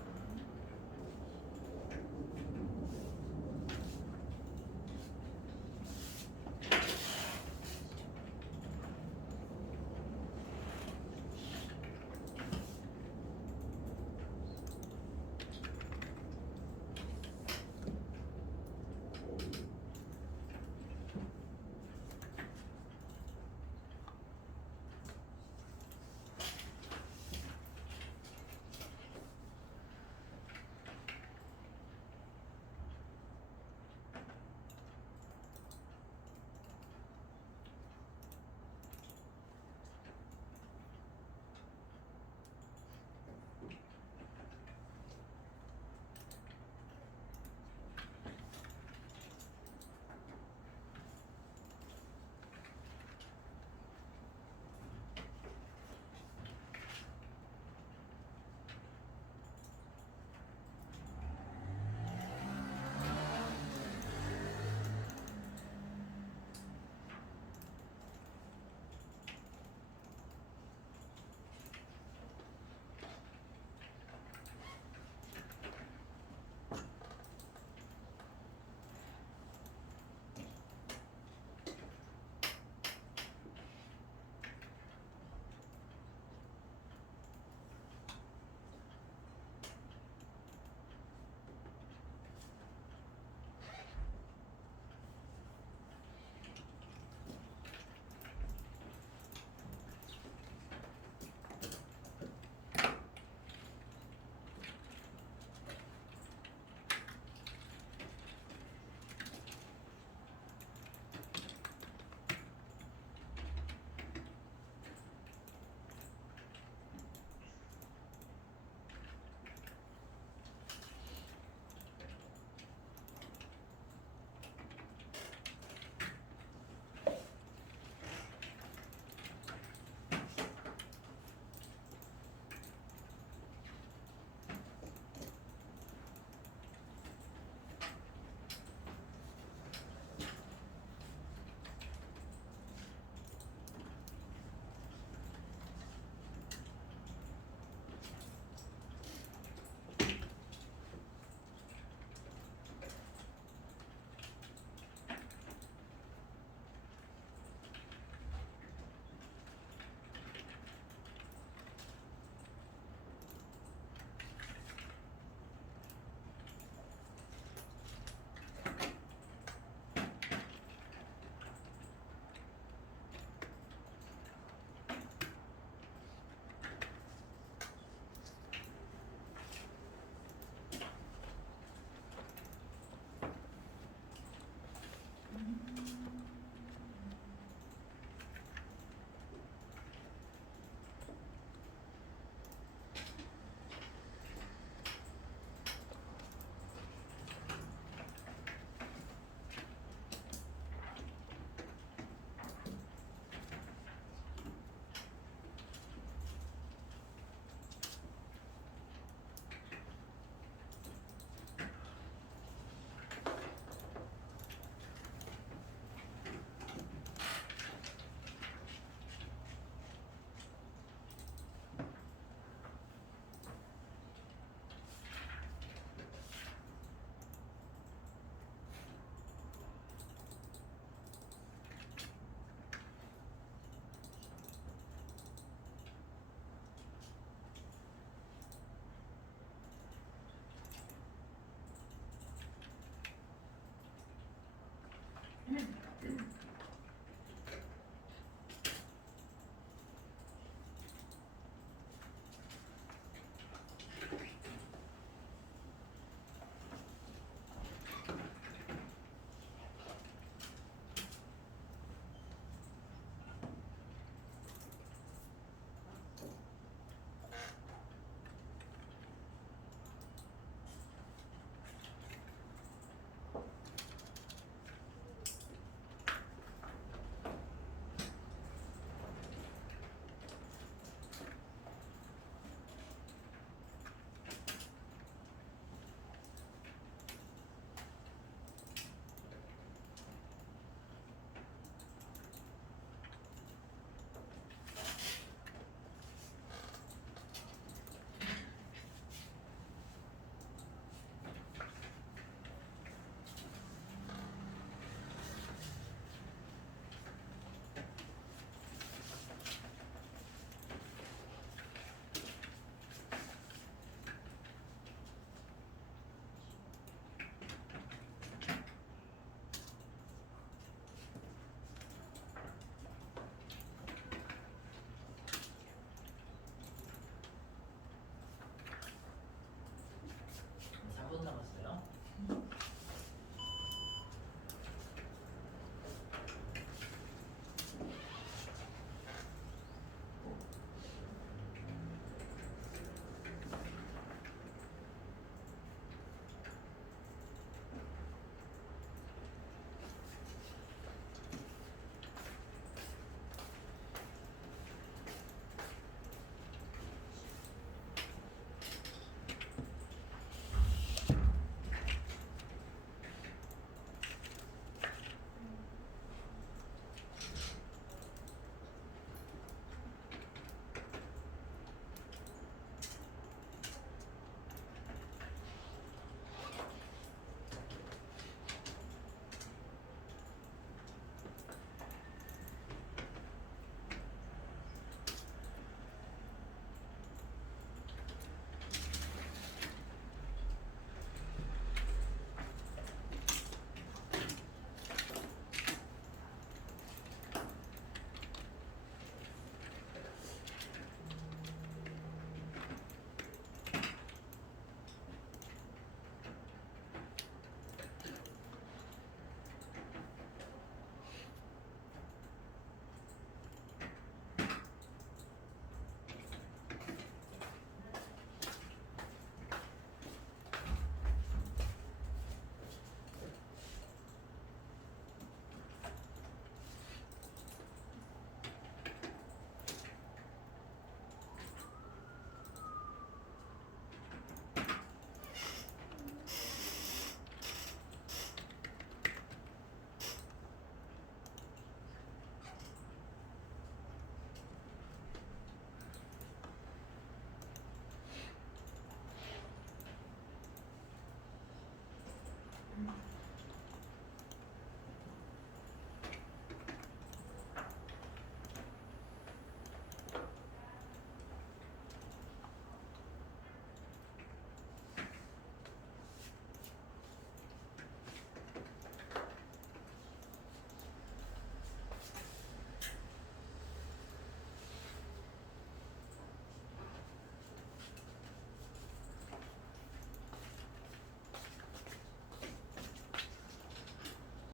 음.